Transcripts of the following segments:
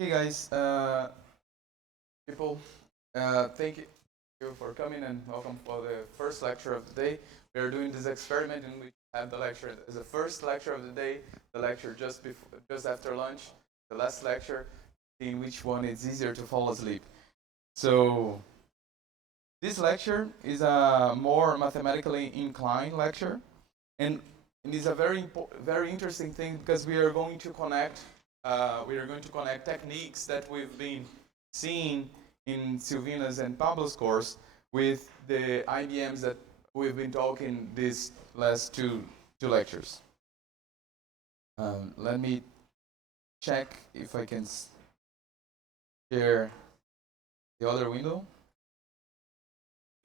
Hey guys, people, thank you for coming and welcome for the first lecture of the day. We are doing this experiment in which we have the lecture as the first lecture of the day, the lecture just after lunch, the last lecture, in which one it's easier to fall asleep. So this lecture is a more mathematically inclined lecture, and it is a very interesting thing because we are going to connect techniques that we've been seeing in Silvina's and Pablo's course with the IBMs that we've been talking these last two lectures. Let me check if I can share the other window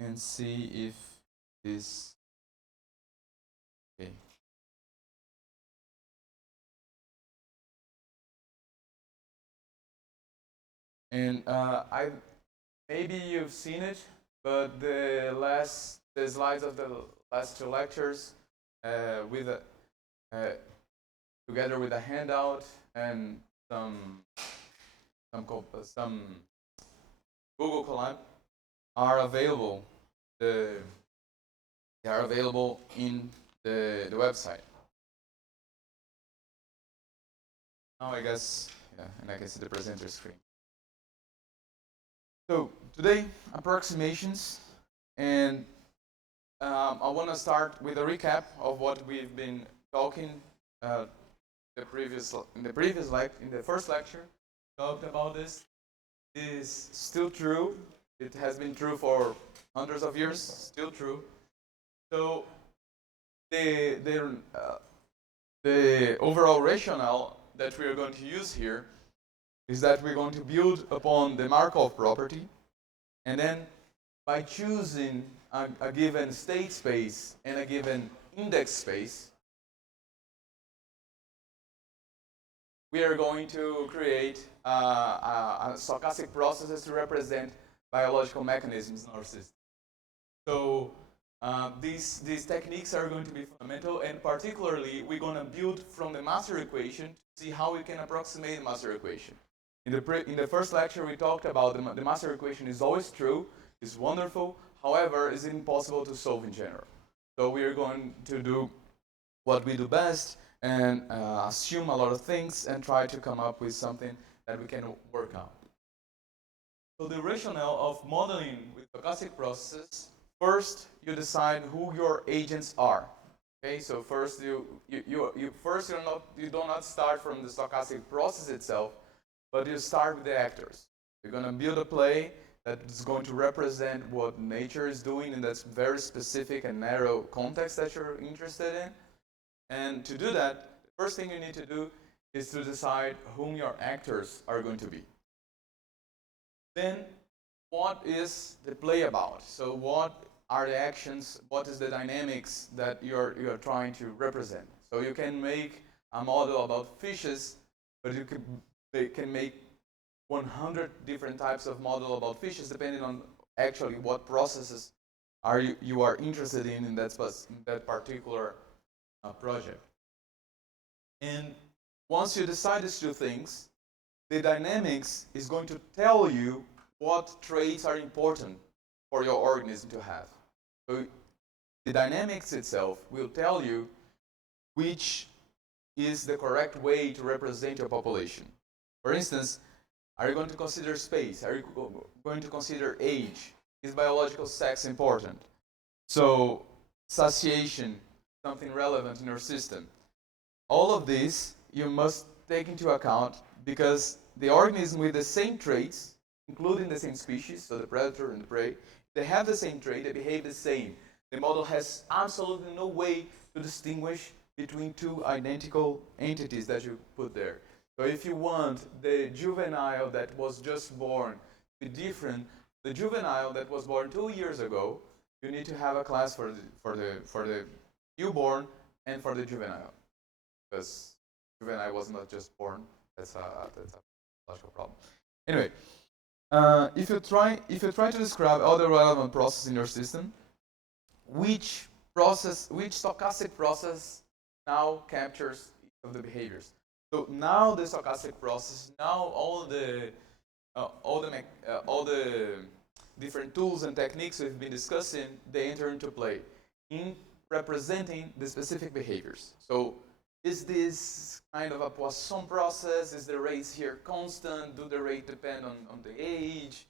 and see if this. Okay. And maybe you've seen it, but the slides of the last two lectures, with together with a handout and some Google Colab are available. They are available in the website. Now I guess, yeah, and I can see the presenter screen. So today, approximations, and I want to start with a recap of what we've been talking in the first lecture. Talked about this. It is still true. It has been true for hundreds of years. Still true. So the overall rationale that we are going to use here is that we're going to build upon the Markov property, and then by choosing a given state space and a given index space, we are going to create a stochastic processes to represent biological mechanisms in our system. So these techniques are going to be fundamental, and particularly we're going to build from the master equation to see how we can approximate the master equation. In the first lecture, we talked about the master equation is always true, is wonderful, however, it's impossible to solve in general. So we are going to do what we do best and assume a lot of things and try to come up with something that we can work on. So the rationale of modeling with stochastic processes, first you decide who your agents are. Okay, so first you do not start from the stochastic process itself, but you start with the actors. You're going to build a play that is going to represent what nature is doing in that very specific and narrow context that you're interested in. And to do that, the first thing you need to do is to decide whom your actors are going to be. Then, what is the play about? So what are the actions, what is the dynamics that you're trying to represent? So you can make a model about fishes, but they can make 100 different types of model about fishes depending on actually what processes you are interested in that particular project. And once you decide these two things, the dynamics is going to tell you what traits are important for your organism to have. So the dynamics itself will tell you which is the correct way to represent your population. For instance, are you going to consider space? Are you going to consider age? Is biological sex important? So satiation, something relevant in your system. All of this you must take into account because the organism with the same traits, including the same species, so the predator and the prey, they have the same trait, they behave the same. The model has absolutely no way to distinguish between two identical entities that you put there. So if you want the juvenile that was just born to be different, the juvenile that was born 2 years ago, you need to have a class for the newborn and for the juvenile, because juvenile was not just born. That's a logical problem. Anyway, if you try to describe all the relevant processes in your system, which stochastic process now captures each of the behaviors? So now the stochastic process, now all the different tools and techniques we've been discussing, they enter into play in representing the specific behaviors. So is this kind of a Poisson process? Is the rates here constant? Do the rate depend on the age?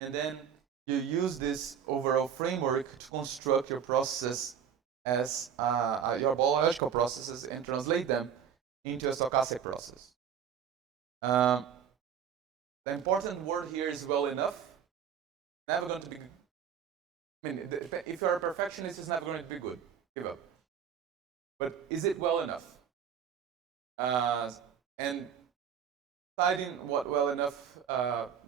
And then you use this overall framework to construct your processes as your biological processes and translate them into a stochastic process. The important word here is well enough. Never going to be, if you're a perfectionist, it's never going to be good. Give up. But is it well enough? And deciding what well enough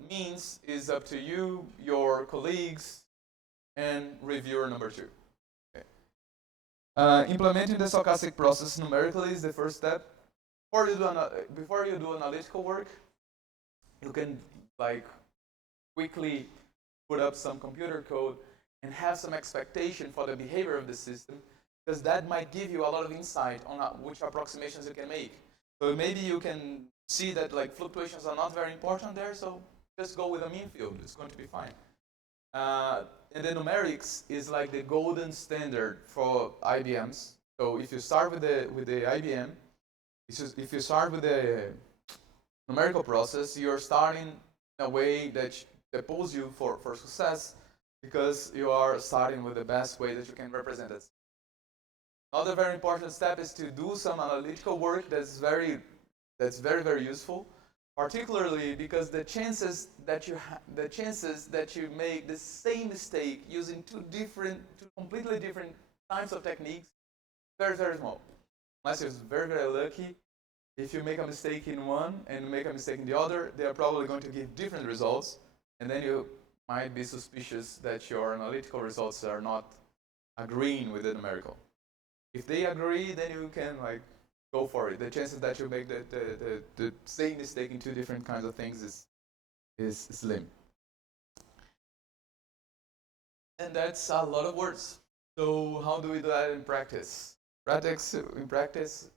means is up to you, your colleagues, and reviewer number 2. Okay. Implementing the stochastic process numerically is the first step. Before you do analytical work, you can quickly put up some computer code and have some expectation for the behavior of the system, because that might give you a lot of insight on which approximations you can make. So maybe you can see that fluctuations are not very important there, so just go with a mean field. It's going to be fine. And the numerics is like the golden standard for IBMs. So if you start with the IBM, if you start with the numerical process, you're starting in a way that pulls you for success, because you are starting with the best way that you can represent it. Another very important step is to do some analytical work that's very, very useful, particularly because the chances that you make the same mistake using two completely different types of techniques, very, very small. Unless you're very, very lucky. If you make a mistake in one and make a mistake in the other, they are probably going to give different results, and then you might be suspicious that your analytical results are not agreeing with the numerical. If they agree, then you can go for it. The chances that you make the same mistake in two different kinds of things is slim. And that's a lot of words. So how do we do that in practice? In practice,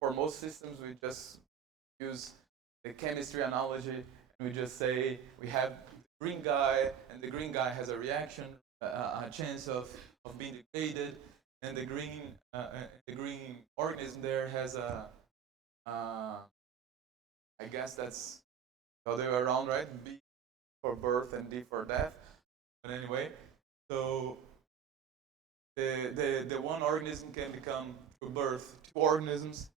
for most systems, we just use the chemistry analogy, and we just say we have the green guy, and the green guy has a reaction, a chance of being degraded, and the green organism there has I guess that's the other way around, right? B for birth and D for death. But anyway, so the one organism can become through birth 2 organisms,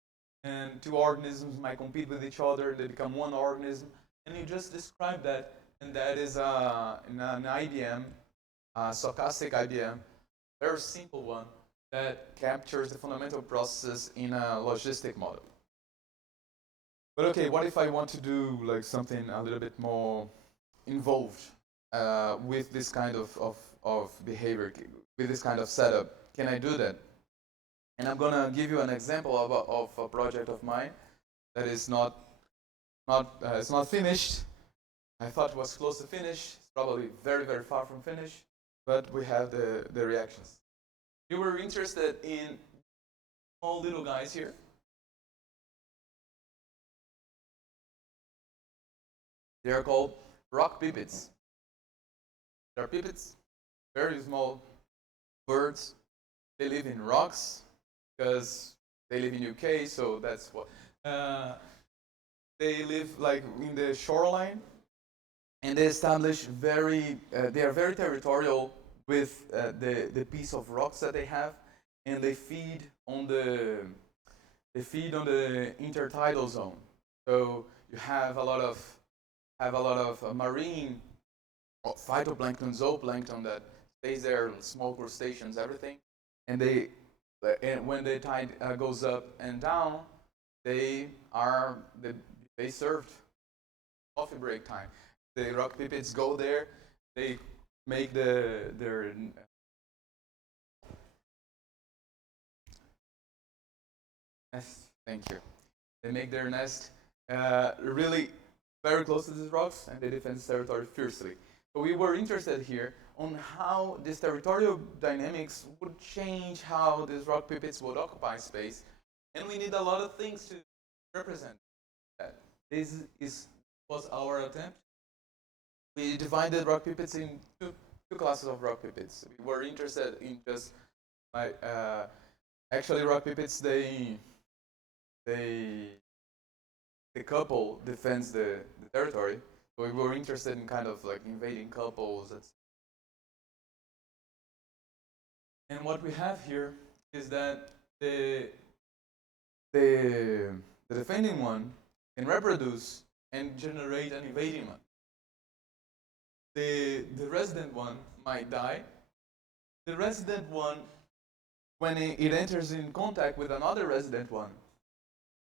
and 2 organisms might compete with each other. They become one organism, and you just describe that, and that is in an IBM, stochastic IBM, very simple one that captures the fundamental processes in a logistic model. But okay, what if I want to do something a little bit more involved with this kind of behavior, with this kind of setup? Can I do that? And I'm gonna give you an example of a project of mine that is it's not finished. I thought it was close to finish. It's probably very, very far from finish, but we have the reactions. You were interested in small little guys here. They are called rock pipits. They are pipits, very small birds. They live in rocks because they live in UK, so that's what. They live in the shoreline, and they establish they are very territorial with the piece of rocks that they have, and they feed on the intertidal zone. So you have a lot of marine phytoplankton, zooplankton that stays there, small crustaceans, everything, and when the tide goes up and down, they served coffee break time. The rock pipits go there, they make their nest. Thank you. They make their nest really very close to these rocks, and they defend this territory fiercely. So we were interested here on how this territorial dynamics would change how these rock pipits would occupy space, and we need a lot of things represent that. Was our attempt. We divided rock pipettes in two classes of rock pipettes. We were interested in just like actually rock pipettes. The couple defends the territory. So we were interested in kind of like invading couples. And what we have here is that the defending one can reproduce and generate an invading one. The resident one might die. The resident one, when it enters in contact with another resident one,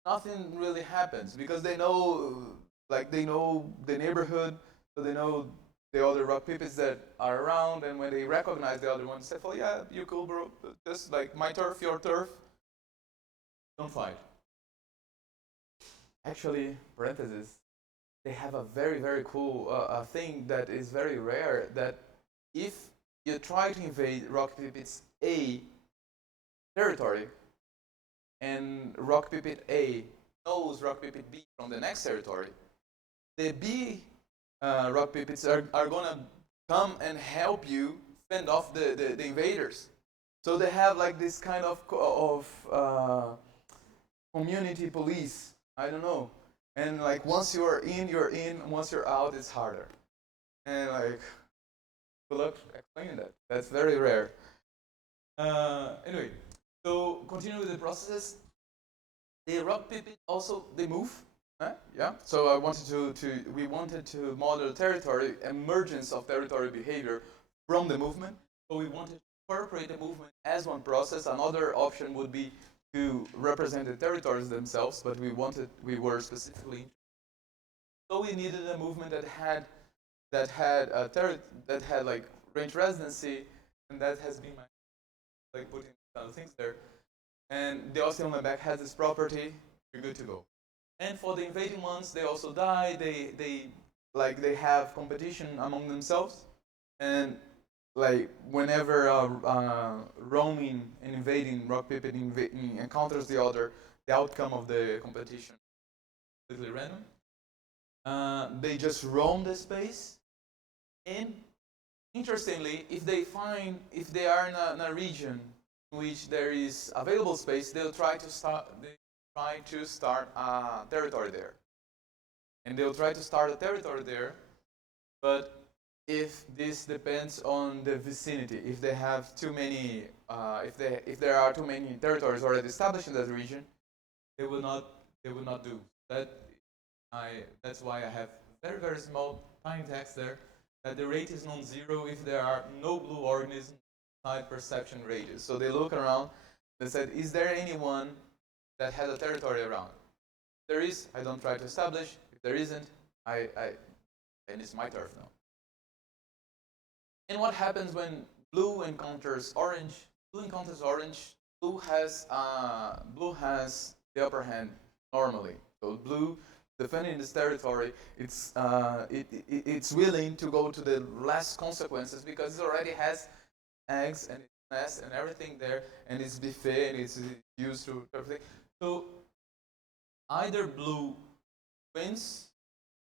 nothing really happens because they know the neighborhood, so they know the other rock pipettes that are around, and when they recognize the other one, say, "Oh yeah, you cool, bro. Just like my turf, your turf. Don't fight." Actually, parenthesis, they have a very, very cool thing that is very rare, that if you try to invade rock pipettes A territory, and rock pipette A knows rock pipette B from the next territory, the B rock pipettes are going to come and help you fend off the invaders. So they have like this kind of community police. I don't know. And like once you're in, you're in. Once you're out, it's harder. And like, good luck explaining that. That's very rare. Anyway, so continue with the processes. The rock pipette also, they move. Yeah. So we wanted to model territory, emergence of territory behavior from the movement. So we wanted to incorporate the movement as one process. Another option would be to represent the territories themselves, but we were specifically. So we needed a movement that had like range residency, and that has been like putting some things there. And the oscillon back has this property. You're good to go. And for the invading ones, they also die. They have competition among themselves, and like whenever roaming and invading rock pipette encounters the other, the outcome of the competition is completely random. They just roam the space, and interestingly, if they are in a region in which there is available space, they'll try to start a territory there, and they'll try to start a territory there, but if this depends on the vicinity, if they have too many, if there are too many territories already established in that region, they will not do that. That's why I have very, very small tiny text there, that the rate is non-zero if there are no blue organisms inside perception radius. So they look around, they said, is there anyone that has a territory around? If there is, I don't try to establish. If there isn't, then it's my turf now. And what happens when blue encounters orange? Blue encounters orange. Blue has the upper hand normally. So blue, defending this territory, it's willing to go to the last consequences because it already has eggs and its nest and everything there, and it's buffet and it's used to everything. So either blue wins,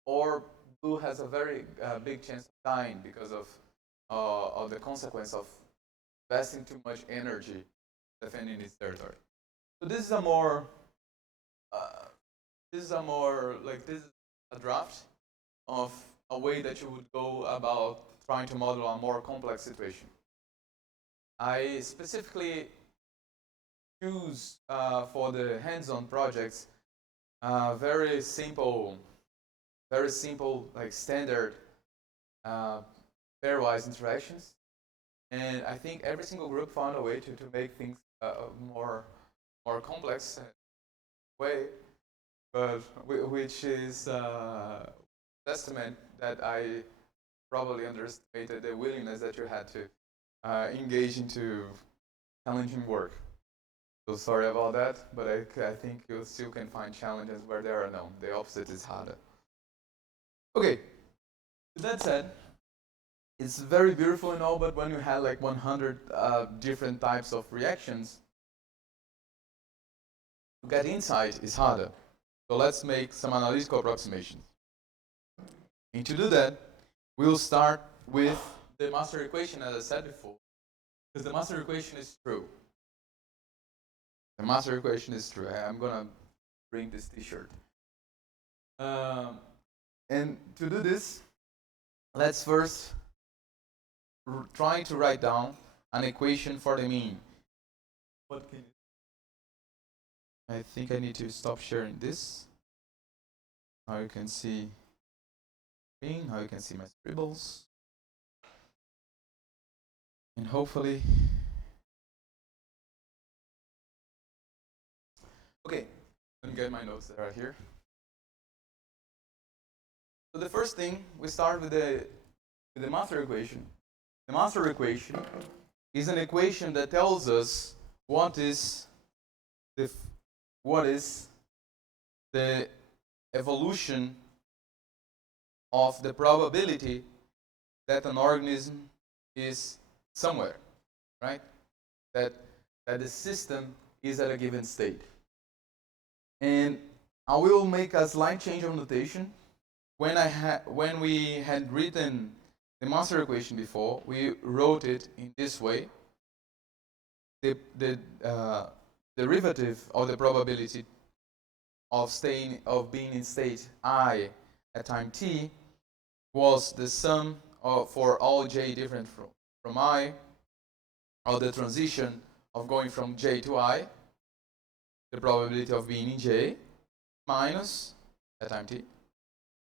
or blue has a very big chance of dying because of the consequence of investing too much energy defending its territory. So this is a more draft of a way that you would go about trying to model a more complex situation. I specifically choose for the hands-on projects very simple, like standard pairwise interactions, and I think every single group found a way to make things more complex way, but which is testament that I probably underestimated the willingness that you had to engage into challenging work. So sorry about that, but I think you still can find challenges where there are none. The opposite is harder. Okay, with that said, it's very beautiful and all, but when you have like 100 different types of reactions, to get insight is harder. So let's make some analytical approximations. And to do that, we'll start with the master equation, as I said before, because the master equation is true. The master equation is true. I'm gonna bring this T-shirt. And to do this, let's first try to write down an equation for the mean. What can you? I think I need to stop sharing this. Now you can see mean, how you can see my scribbles. And hopefully, okay, let me get my notes that are here. So the first thing, we start with the master equation. The master equation is an equation that tells us what is the evolution of the probability that an organism is somewhere, right? That the system is at a given state. And I will make a slight change of notation. When we had written the master equation before, we wrote it in this way. The derivative of the probability of being in state I at time t was the sum for all j different from I, or the transition of going from j to I, the probability of being in j, minus at time t,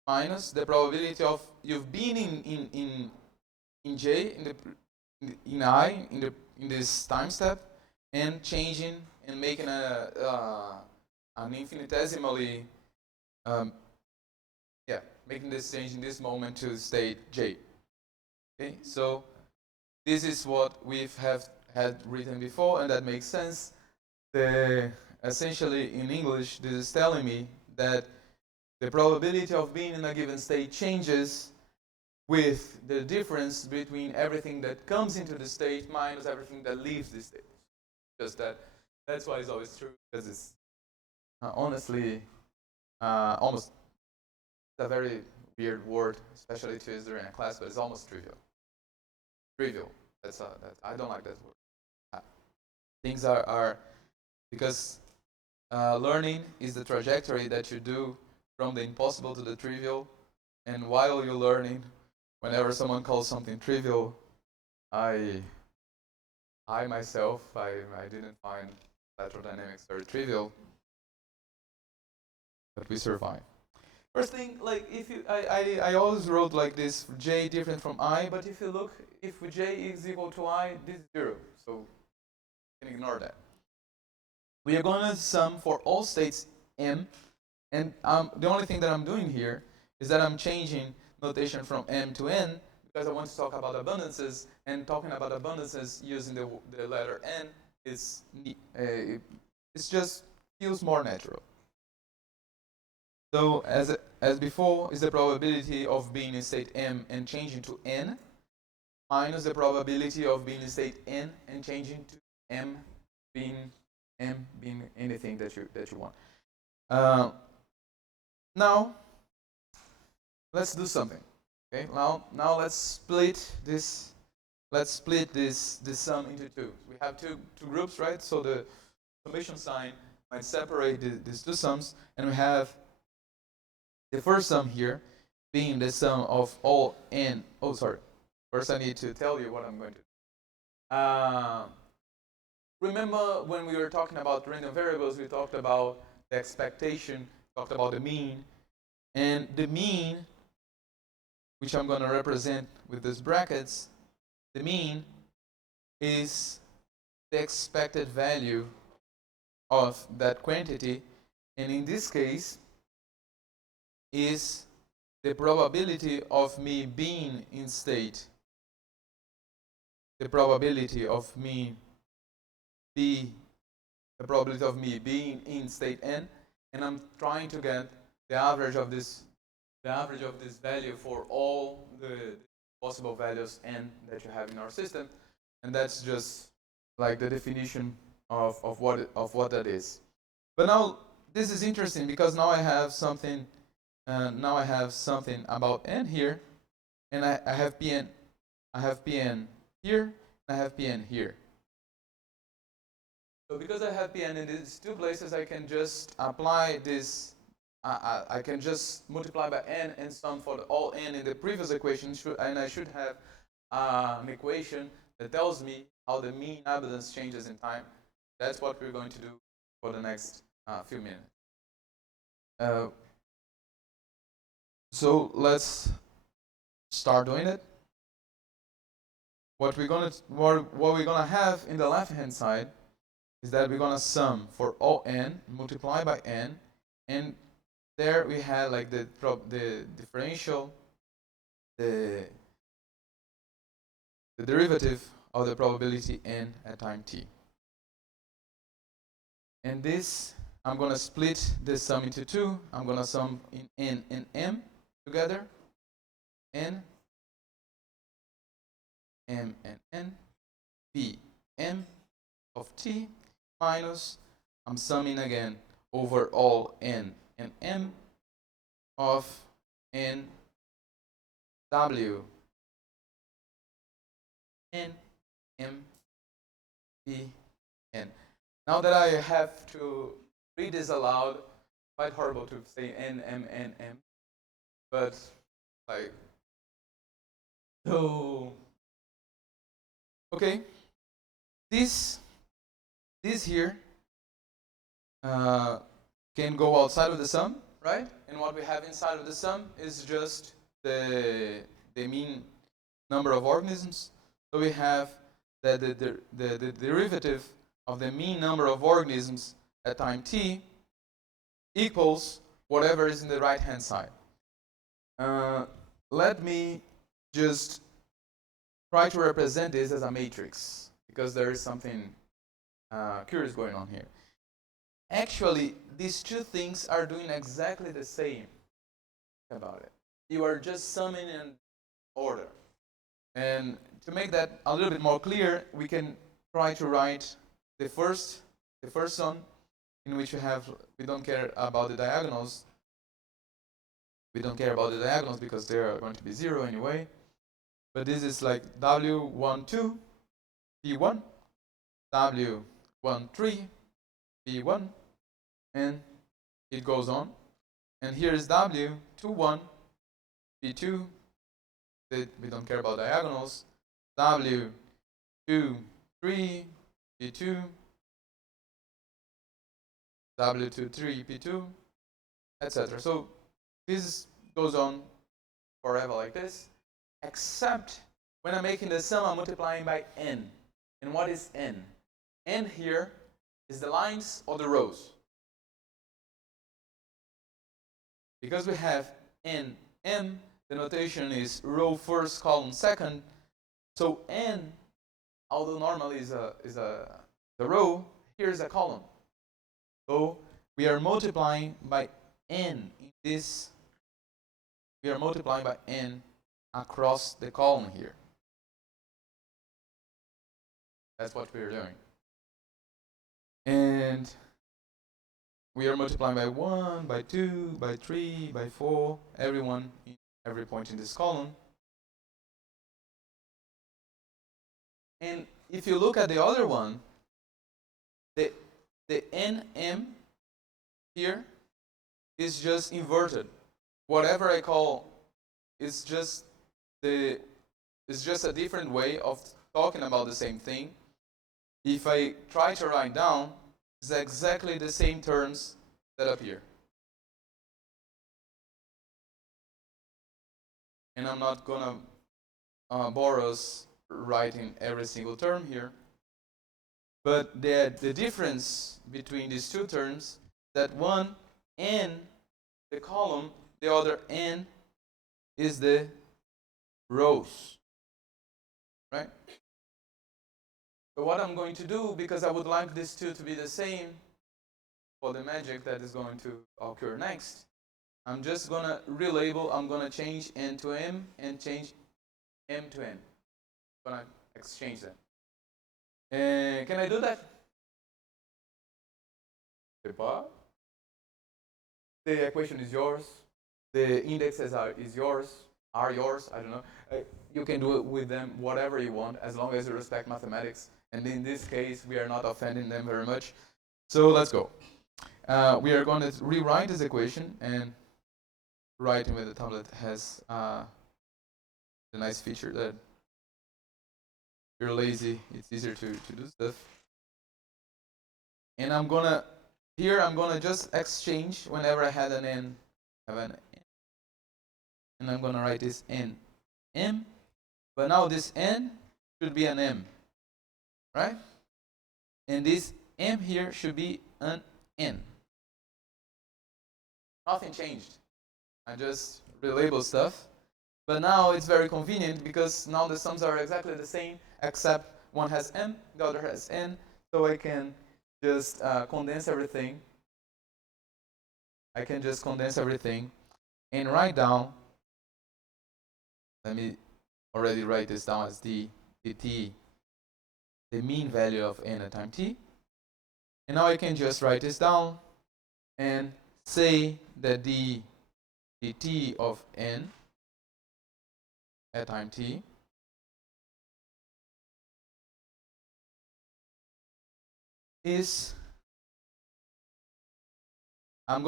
minus the probability of you've been in j in I in this time step, and changing and making an infinitesimally making this change in this moment to state j. Okay, so this is what we've had written before, and that makes sense. Essentially in English, this is telling me that the probability of being in a given state changes with the difference between everything that comes into the state minus everything that leaves the state. Just that's why it's always true, because it's honestly almost a very weird word, especially to use during a class, but it's almost trivial. Trivial. I don't like that word. Things are because learning is the trajectory that you do from the impossible to the trivial, and while you're learning, whenever someone calls something trivial, I myself didn't find electrodynamics very trivial, but we survive. First thing, like I always wrote like this: j different from I, but if you look, if j is equal to I, this is 0, so you can ignore that. We are going to sum for all states m, and the only thing that I'm doing here is that I'm changing notation from m to n, because I want to talk about abundances, and talking about abundances using the letter n is it's just feels more natural. So as before, is the probability of being in state m and changing to n, minus the probability of being in state n and changing to m being anything that you want. Now let's do something. Okay. Now let's split this. Let's split this sum into two. We have two groups, right? So the summation sign might separate these two sums, and we have the first sum here being the sum of all n. Oh, sorry. First, I need to tell you what I'm going to do. Remember when we were talking about random variables, we talked about the expectation, talked about the mean. And the mean, which I'm going to represent with these brackets, the mean is the expected value of that quantity. And in this case, is the probability of me being in state, the probability of me being in state n, and I'm trying to get the average of this value for all the possible values n that you have in our system, and that's just like the definition of what that is. But now this is interesting because now I have something. Now I have something about n here, and I have Pn. I have Pn here, and I have Pn here. So because I have Pn in these two places, I can just apply this. I can just multiply by n and sum for all n in the previous equation, and I should have an equation that tells me how the mean abundance changes in time. That's what we're going to do for the next few minutes. So let's start doing it. What we're gonna have in the left-hand side is that we're gonna sum for all n, multiply by n, and there we have like the differential, the derivative of the probability n at time t. And this, I'm gonna split this sum into two. I'm gonna sum in n and m together, n, m and n, p, m of t, minus, I'm summing again over all n and m of n w n m p n. Now that I have to read this aloud, quite horrible to say n m n m, but like, so okay, this here can go outside of the sum, right? And what we have inside of the sum is just the mean number of organisms. So we have that the derivative of the mean number of organisms at time t equals whatever is in the right hand side. Let me just try to represent this as a matrix, because there is something curious going on here. Actually, these two things are doing exactly the same about it. You are just summing in order. And to make that a little bit more clear, we can try to write the first sum, in which we don't care about the diagonals. We don't care about the diagonals because they are going to be 0 anyway. But this is like W12, P1, W13, P1, and it goes on. And here is W21, P2, we don't care about diagonals, W23, P2, W23, P2, etc. So this goes on forever like this, except when I'm making the sum, I'm multiplying by n. And what is n? N here is the lines or the rows. Because we have n, m, the notation is row first, column second. So n, although normally is the row, here is a column. So we are multiplying by n in this. We are multiplying by n across the column here. That's what we're doing. And we are multiplying by 1, by 2, by 3, by 4, every point in this column. And if you look at the other one, the nm here is just inverted. Whatever I call is just a different way of talking about the same thing. If I try to write down, it's exactly the same terms that appear. And I'm not gonna bore us writing every single term here. But the difference between these two terms, that one n, the column, the other n is the rows, right? So what I'm going to do, because I would like these two to be the same for the magic that is going to occur next, I'm just going to relabel, I'm going to change n to m and change m to n. I'm going to exchange them. Can I do that? the equation is yours. The indexes are yours, I don't know. You can do it with them whatever you want, as long as you respect mathematics. And in this case, we are not offending them very much. So let's go. We are going to rewrite this equation, and writing with the tablet has the nice feature that if you're lazy, it's easier to do stuff. And I'm gonna just exchange whenever I had an n, and I'm gonna write this n m, but now this n should be an m, right? And this m here should be an n. Nothing changed. I just relabel stuff. But now it's very convenient because now the sums are exactly the same, except one has m, the other has n. So I can just condense everything. I can just condense everything and write down. Let me already write this down as dt, the mean value of n at time t. And now I can just write this down and say that the dt of n at time t is, okay, I'm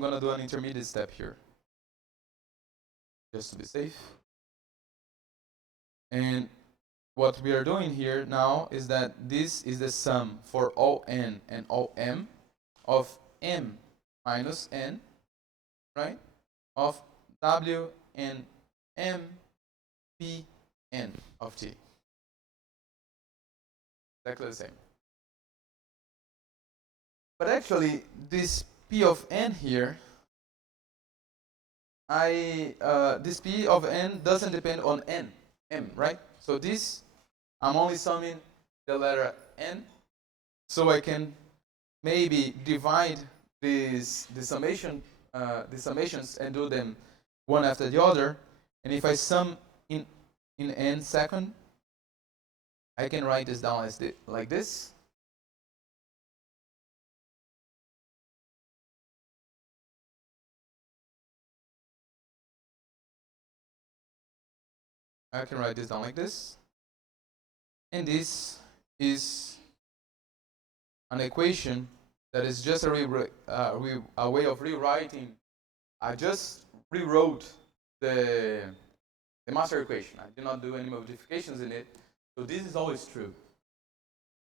gonna do an intermediate step here, just to be safe. And what we are doing here now is that this is the sum for all n and all m of m minus n, right? Of w and m p n of t. Exactly the same. But actually, this p of n here, this p of n doesn't depend on n, m, right? So this, I'm only summing the letter n, so I can maybe divide the summations and do them one after the other. And if I sum in n second, I can write this down as like this. I can write this down like this. And this is an equation that is just a way of rewriting. I just rewrote the master equation. I did not do any modifications in it. So this is always true.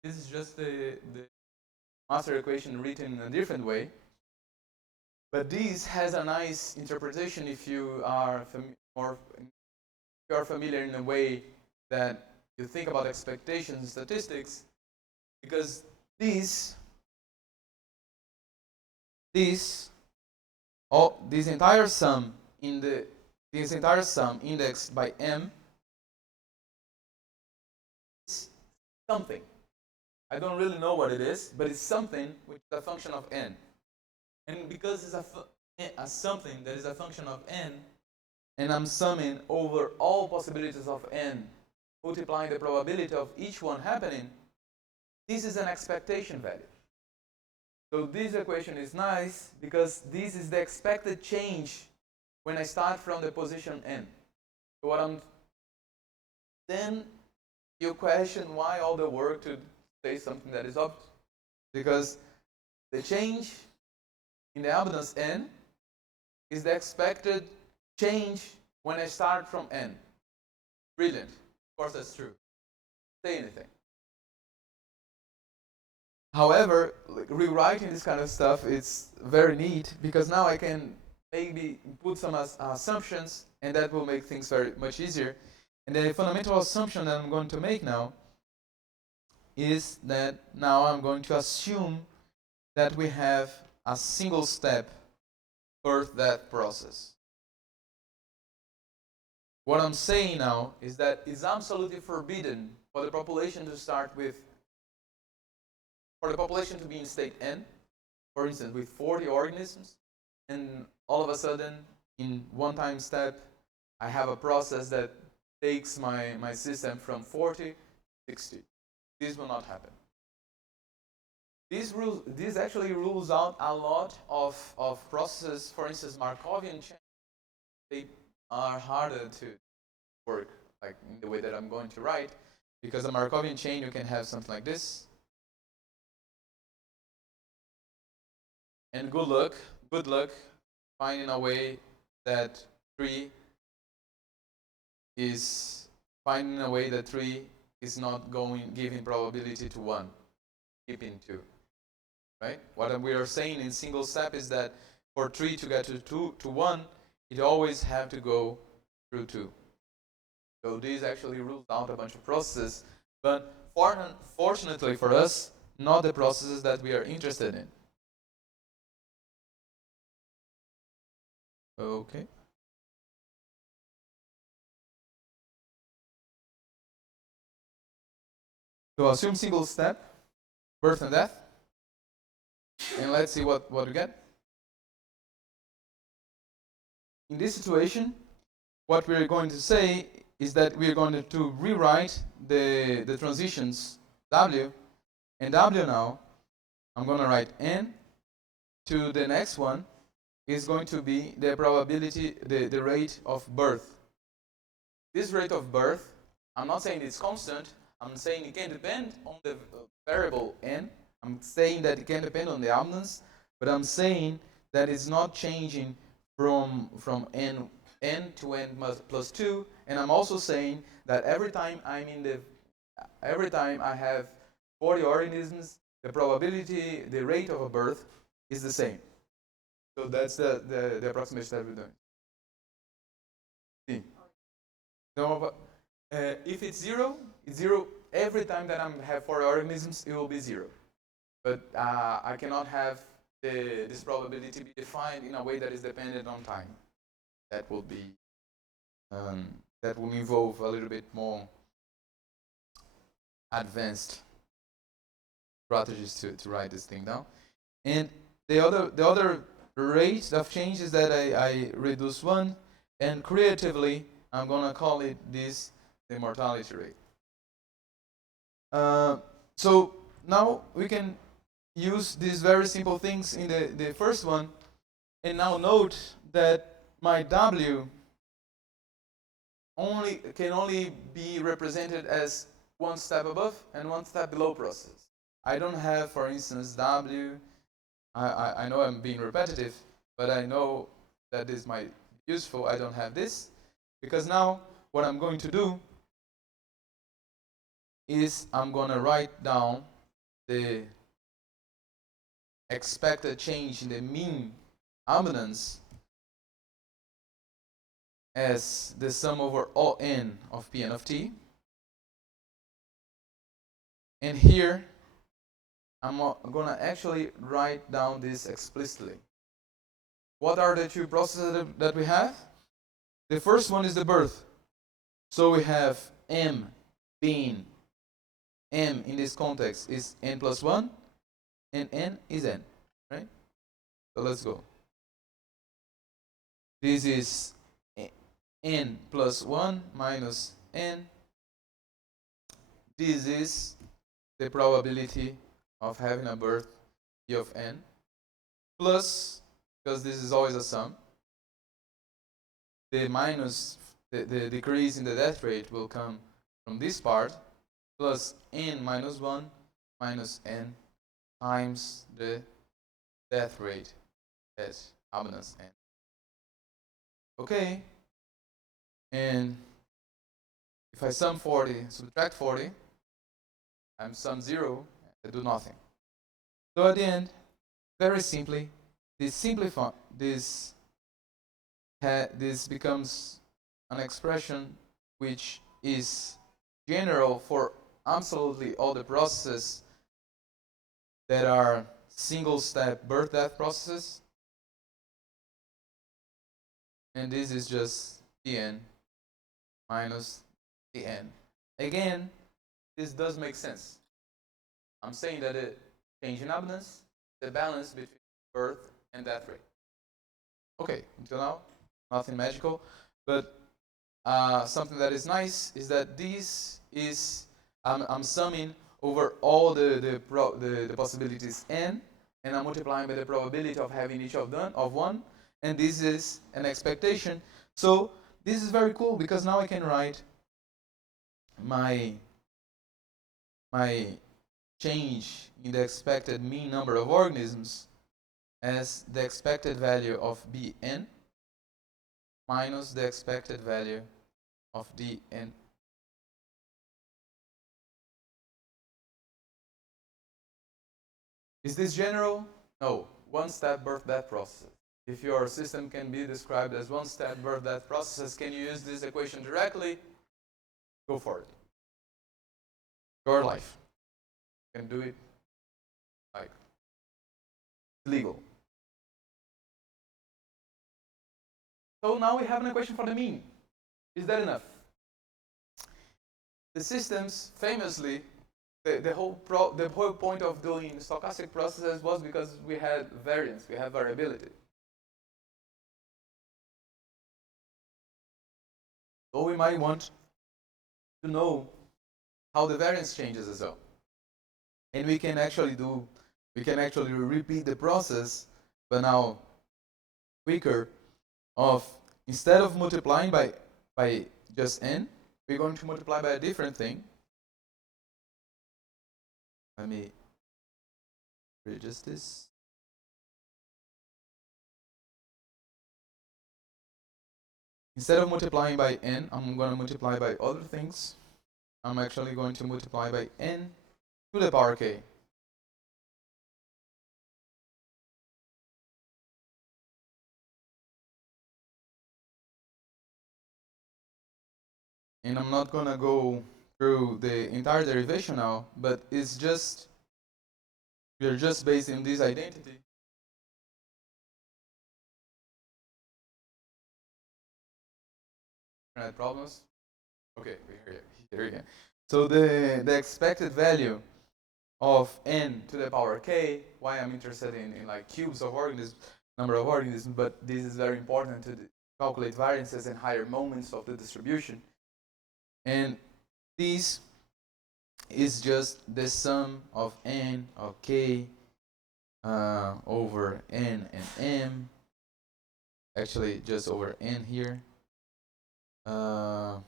This is just the master equation written in a different way. But this has a nice interpretation if you are familiar in a way that you think about expectations and statistics, because this entire sum indexed by m is something. I don't really know what it is, but it's something which is a function of n. And because it's a something that is a function of n, and I'm summing over all possibilities of n, multiplying the probability of each one happening, this is an expectation value. So this equation is nice because this is the expected change when I start from the position n. So then you question why all the work to say something that is obvious. Because the change in the abundance n is the expected change when I start from n. Brilliant. Of course that's true. Say anything. However, rewriting this kind of stuff is very neat because now I can maybe put some assumptions, and that will make things very much easier. And the fundamental assumption that I'm going to make now is that now I'm going to assume that we have a single step birth-death process. What I'm saying now is that it's absolutely forbidden for the population to start with, for the population to be in state n, for instance, with 40 organisms, and all of a sudden, in one time step, I have a process that takes my system from 40 to 60. This will not happen. This actually rules out a lot of processes. For instance, Markovian chains, they are harder to work like in the way that I'm going to write, because a Markovian chain, you can have something like this. And good luck finding a way that 3 is not giving probability to 1, keeping 2. Right? What we are saying in single step is that for 3 to get to 1, it always have to go through 2. So this actually rules out a bunch of processes, but fortunately for us, not the processes that we are interested in. Okay. So assume single step, birth and death, and let's see what we get. In this situation, what we're going to say is that we're going to rewrite the transitions W, and W now, I'm going to write N to the next one is going to be the probability, the rate of birth. This rate of birth, I'm not saying it's constant, I'm saying it can depend on the variable N. I'm saying that it can depend on the abundance, but I'm saying that it's not changing from N to N plus 2, and I'm also saying that every time I have 40 organisms, the probability, the rate of a birth is the same. So that's the approximation that we're doing. See. So, if it's 0, it's 0 every time that I have 40 organisms, it will be 0. But I cannot have this probability be defined in a way that is dependent on time. That will be that will involve a little bit more advanced strategies to write this thing down. And the other rate of change is that I reduce 1, and creatively I'm gonna call it this the mortality rate. So now we can use these very simple things in the first one, and now note that my W can only be represented as 1 step above and 1 step below process. I don't have, for instance, W. I know I'm being repetitive, but I know that this might be useful. I don't have this, because now what I'm going to do is I'm going to write down the expected change in the mean abundance as the sum over all n of Pn of t. And here, I'm going to actually write down this explicitly. What are the 2 processes that we have? The first one is the birth. So we have M being, M in this context is n plus 1, and n is n, right? So let's go. This is n plus 1 minus n. This is the probability of having a birth P of n, plus, because this is always a sum, the minus, the decrease in the death rate will come from this part, plus n minus 1 minus n times the death rate at abundance n. Okay, and if I sum 40, subtract 40, I'm sum 0, I do nothing. So at the end, very simply, this becomes an expression which is general for absolutely all the processes that are single-step birth-death processes. And this is just Pn minus Tn. Again, this does make sense. I'm saying that the change in abundance, the balance between birth and death rate. Okay, until now, nothing magical, but something that is nice is that this is, I'm summing over all the possibilities n, and I'm multiplying by the probability of having each of them of one, and this is an expectation. So this is very cool because now I can write my change in the expected mean number of organisms as the expected value of Bn minus the expected value of Dn. Is this general? No. One-step birth-death process. If your system can be described as one-step birth-death processes, can you use this equation directly? Go for it. Your life. You can do it like legal. So now we have an equation for the mean. Is that enough? The systems famously, the whole point of doing stochastic processes was because we had variance, we have variability. So we might want to know how the variance changes as well. And we can actually repeat the process, but now quicker, of instead of multiplying by just n, we're going to multiply by a different thing. Let me readjust this. Instead of multiplying by n, I'm going to multiply by other things. I'm actually going to multiply by n to the power k. And I'm not going to go through the entire derivation now, but it's just, we're just based on this identity. Internet problems? Okay, here again. So the expected value of n to the power k, why I'm interested in like cubes of organisms, number of organisms, but this is very important to calculate variances and higher moments of the distribution. And this is just the sum of n of k over n and m. Actually, just over n here. Yeah,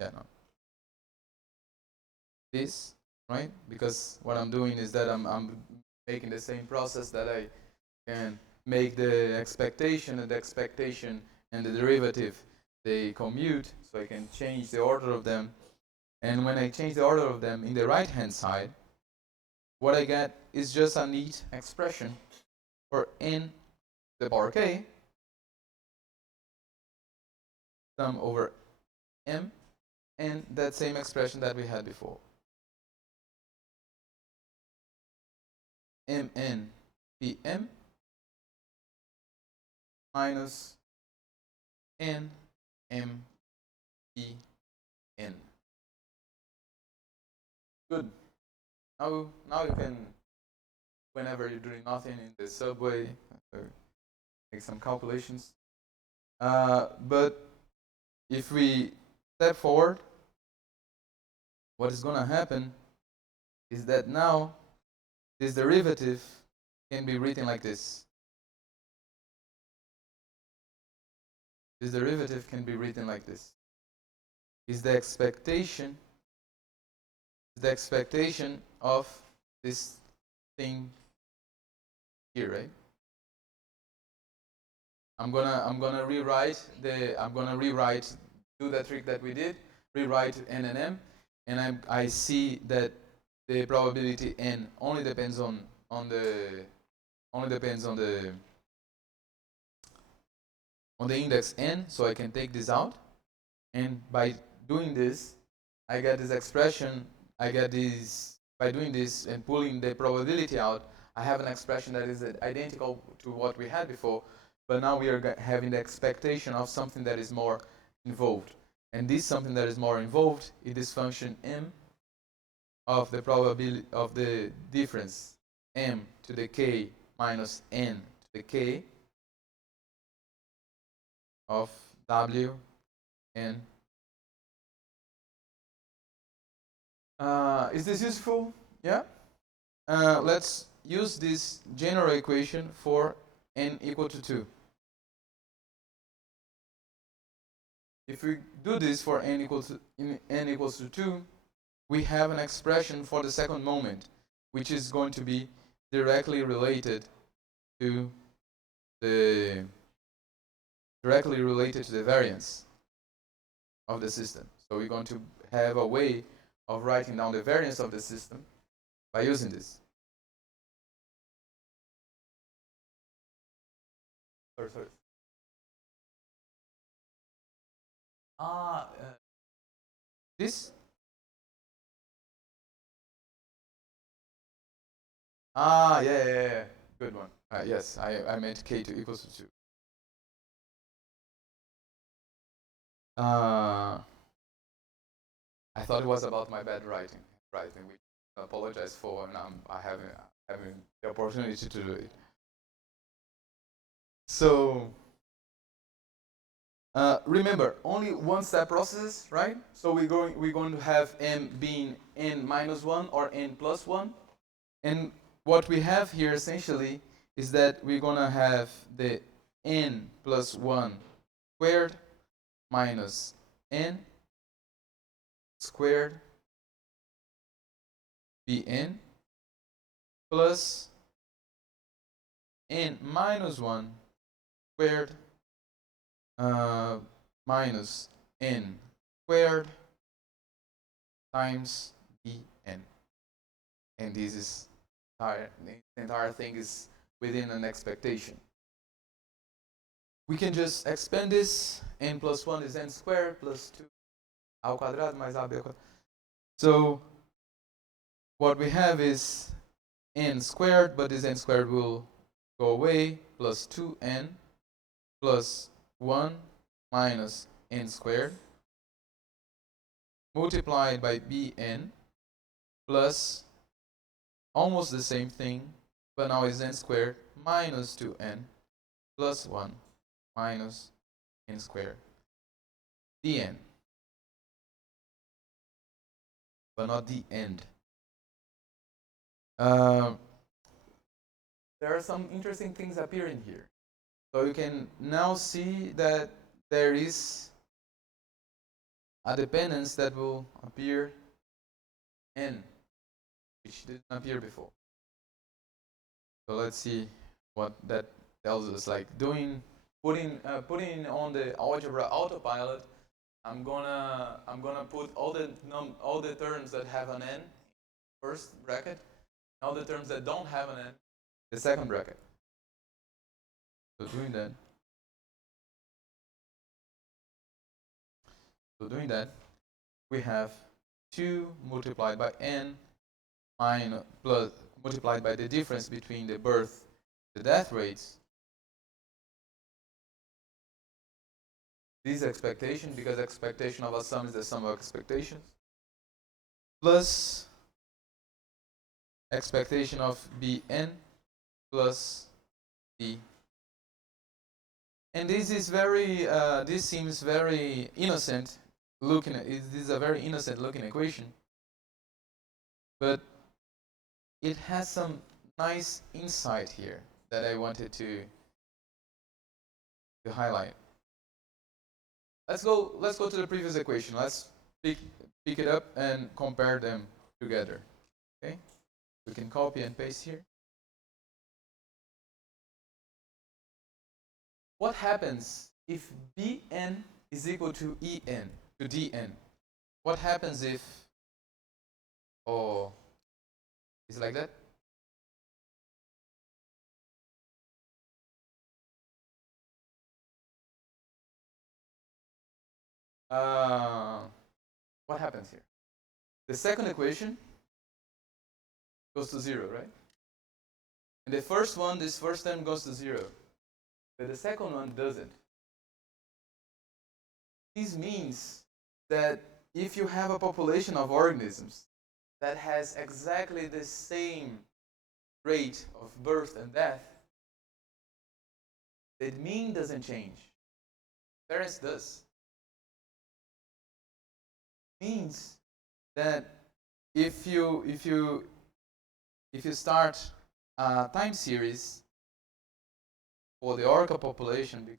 no. This, right? Because what I'm doing is that I'm making the same process that I can make the expectation and the derivative, they commute, so I can change the order of them. And when I change the order of them in the right hand side, what I get is just a neat expression for n to the power k, sum over m, and that same expression that we had before. mn pm minus n m p n. Good. Now you can, whenever you're doing nothing in the subway, make some calculations. But if we step forward, what is going to happen is that now this derivative can be written like this. This derivative can be written like this. Is the expectation of this thing here, right? I'm gonna rewrite do the trick that we did, rewrite n and m, and I see that the probability n only depends on the index n, so I can take this out, and by doing this, I get this expression. By doing this and pulling the probability out, I have an expression that is identical to what we had before, but now we are having the expectation of something that is more involved. And this something that is more involved is this function m of the probability of the difference m to the k minus n to the k of w and Is this useful? Yeah? Let's use this general equation for n equal to 2. If we do this for n equals to 2, we have an expression for the second moment, which is going to be directly related to the variance of the system. So we're going to have a way of writing down the variance of the system by using this. Sorry. This? Yeah. Good one. Yes, I meant k2 equals to 2. I thought it was about my bad writing, which I apologize for, and I haven't having the opportunity to do it. So remember, only one-step processes, right? So we're going to have m being n minus 1 or n plus 1, and what we have here essentially is that we're going to have the n plus 1 squared minus n squared bn plus n minus 1 squared minus n squared times bn. And this is the entire thing is within an expectation. We can just expand this. N plus 1 is n squared plus 2 ao quadrado mais ab ao quadrado. So what we have is n squared, but this n squared will go away, plus 2n plus 1 minus n squared multiplied by bn plus almost the same thing, but now is n squared minus 2n plus 1 minus n squared dn, but not the end. There are some interesting things appearing here. So you can now see that there is a dependence that will appear n, which didn't appear before. So let's see what that tells us. Like putting on the algebra autopilot, I'm gonna put all the terms that have an n first bracket, all the terms that don't have an n the second bracket. So doing that, we have 2 multiplied by n minus plus multiplied by the difference between the birth and the death rates. This expectation, because expectation of a sum is the sum of expectations, plus expectation of bn plus b. And this is very, this seems very innocent looking. This is a very innocent looking equation, but it has some nice insight here that I wanted to highlight. Let's go to the previous equation. Let's pick it up and compare them together. Okay, we can copy and paste here. What happens if bn is equal to en, to dn? What happens if, is it like that? What happens here? The second equation goes to 0, right? And the first one, this first term goes to 0. But the second one doesn't. This means that if you have a population of organisms that has exactly the same rate of birth and death, the mean doesn't change. Variance does. Means that if you start a time series for the orca population, because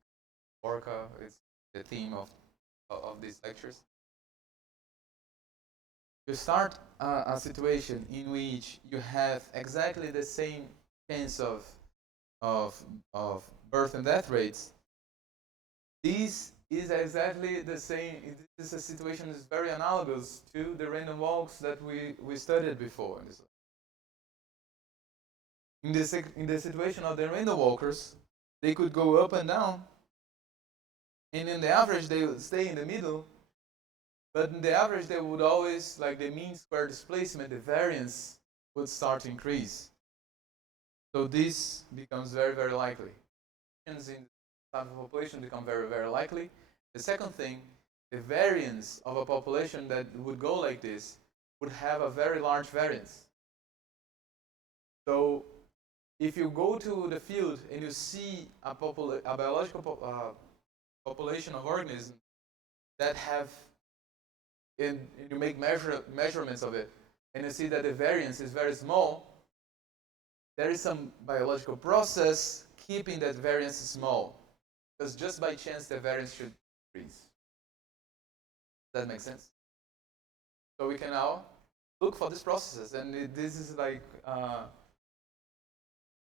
orca is the theme of these lectures, you start a situation in which you have exactly the same chance of birth and death rates. This is exactly the same. This is a situation is very analogous to the random walks that we studied before. In the situation of the random walkers, they could go up and down, and in the average they would stay in the middle. But in the average, they would always, like the mean square displacement, the variance would start to increase. So this becomes very, very likely. In the type of population become very, very likely. The second thing, the variance of a population that would go like this would have a very large variance. So if you go to the field and you see a biological population of organisms that have, and you make measurements of it, and you see that the variance is very small, there is some biological process keeping that variance small, because just by chance the variance should increase. Does that make sense? So we can now look for these processes, and this is like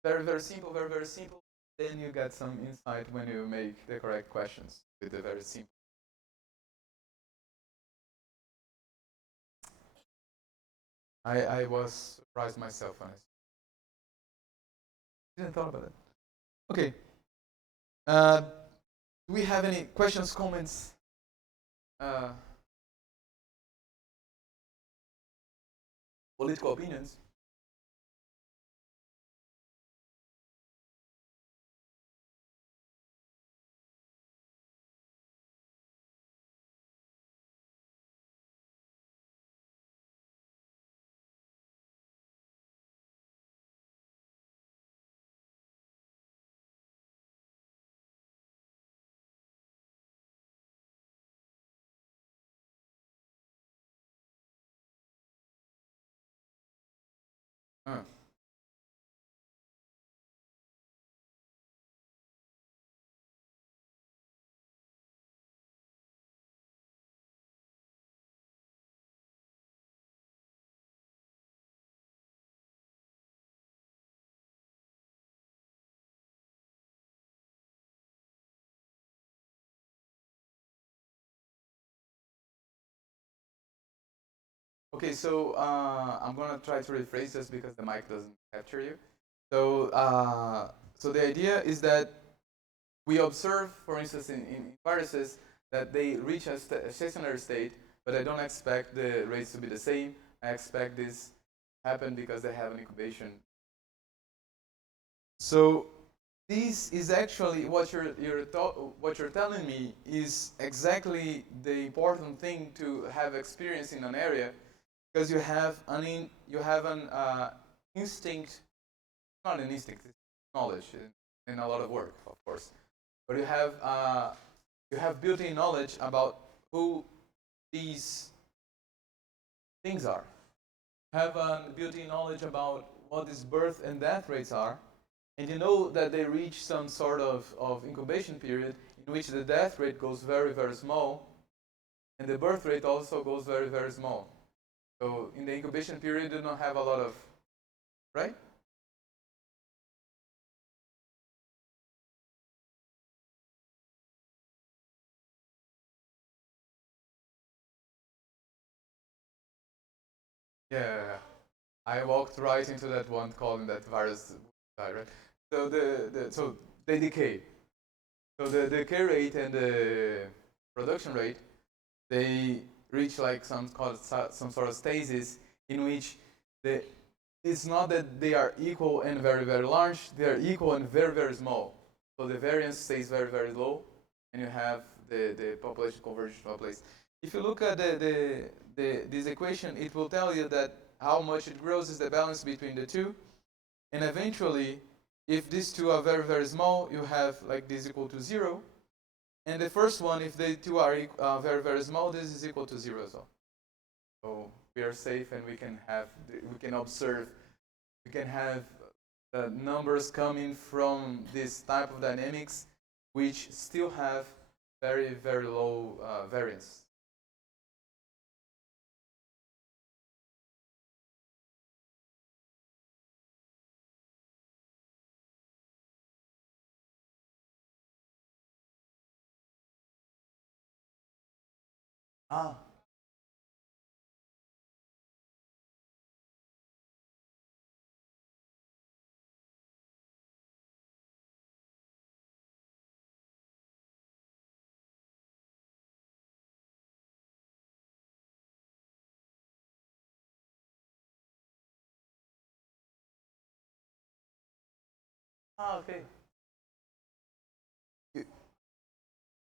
very, very simple, very, very simple. Then you get some insight when you make the correct questions with the very simple. I was surprised myself when I didn't thought about it. Okay. Do we have any questions, comments? Political opinions? Uh. Okay, so I'm gonna try to rephrase this because the mic doesn't capture you. So, so the idea is that we observe, for instance, in viruses, that they reach a stationary state, but I don't expect the rates to be the same. I expect this happen because they have an incubation. So this is actually what you're telling me is exactly the important thing to have experience in an area, because you have an instinct, not an instinct, it's knowledge and a lot of work, of course, but you have built-in knowledge about who these things are. Have a built-in knowledge about what these birth and death rates are, and you know that they reach some sort of incubation period in which the death rate goes very, very small, and the birth rate also goes very, very small. So in the incubation period, you don't have a lot of, right? Yeah, I walked right into that one calling that virus, right? So they decay. So the decay rate and the production rate, they reach like some sort of stasis in which it's not that they are equal and very, very large, they are equal and very, very small. So the variance stays very, very low, and you have the population convergence to a place. If you look at this equation, it will tell you that how much it grows is the balance between the two, and eventually, if these two are very, very small, you have like this equal to 0. And the first one, if the two are very, very small, this is equal to 0 as well. So we are safe, and we can observe, we can have numbers coming from this type of dynamics, which still have very, very low variance. Ah, okay. You,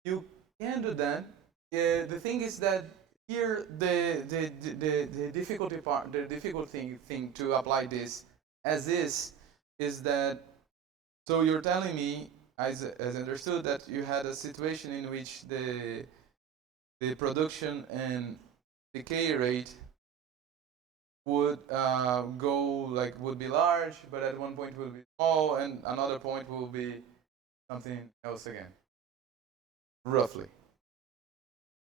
you can do that. The thing is that here the difficulty part, the difficult thing to apply this as is that, so you're telling me, as understood, that you had a situation in which the production and decay rate would go, like, would be large, but at one point will be small, and another point will be something else again, roughly.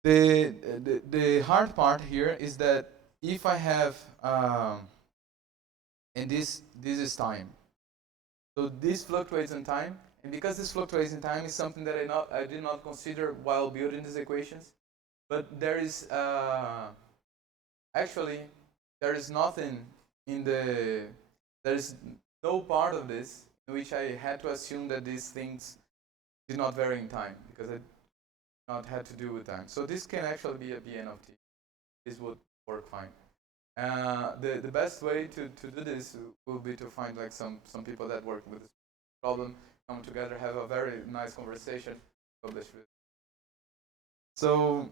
The hard part here is that if I have and this is time, so this fluctuates in time, and because this fluctuates in time is something that I did not consider while building these equations, but there is actually there is nothing in there is no part of this in which I had to assume that these things did not vary in time, because it not had to do with time. So this can actually be a Bn of t. This would work fine. The best way to do this will be to find, like, some people that work with this problem, come together, have a very nice conversation, publish it. So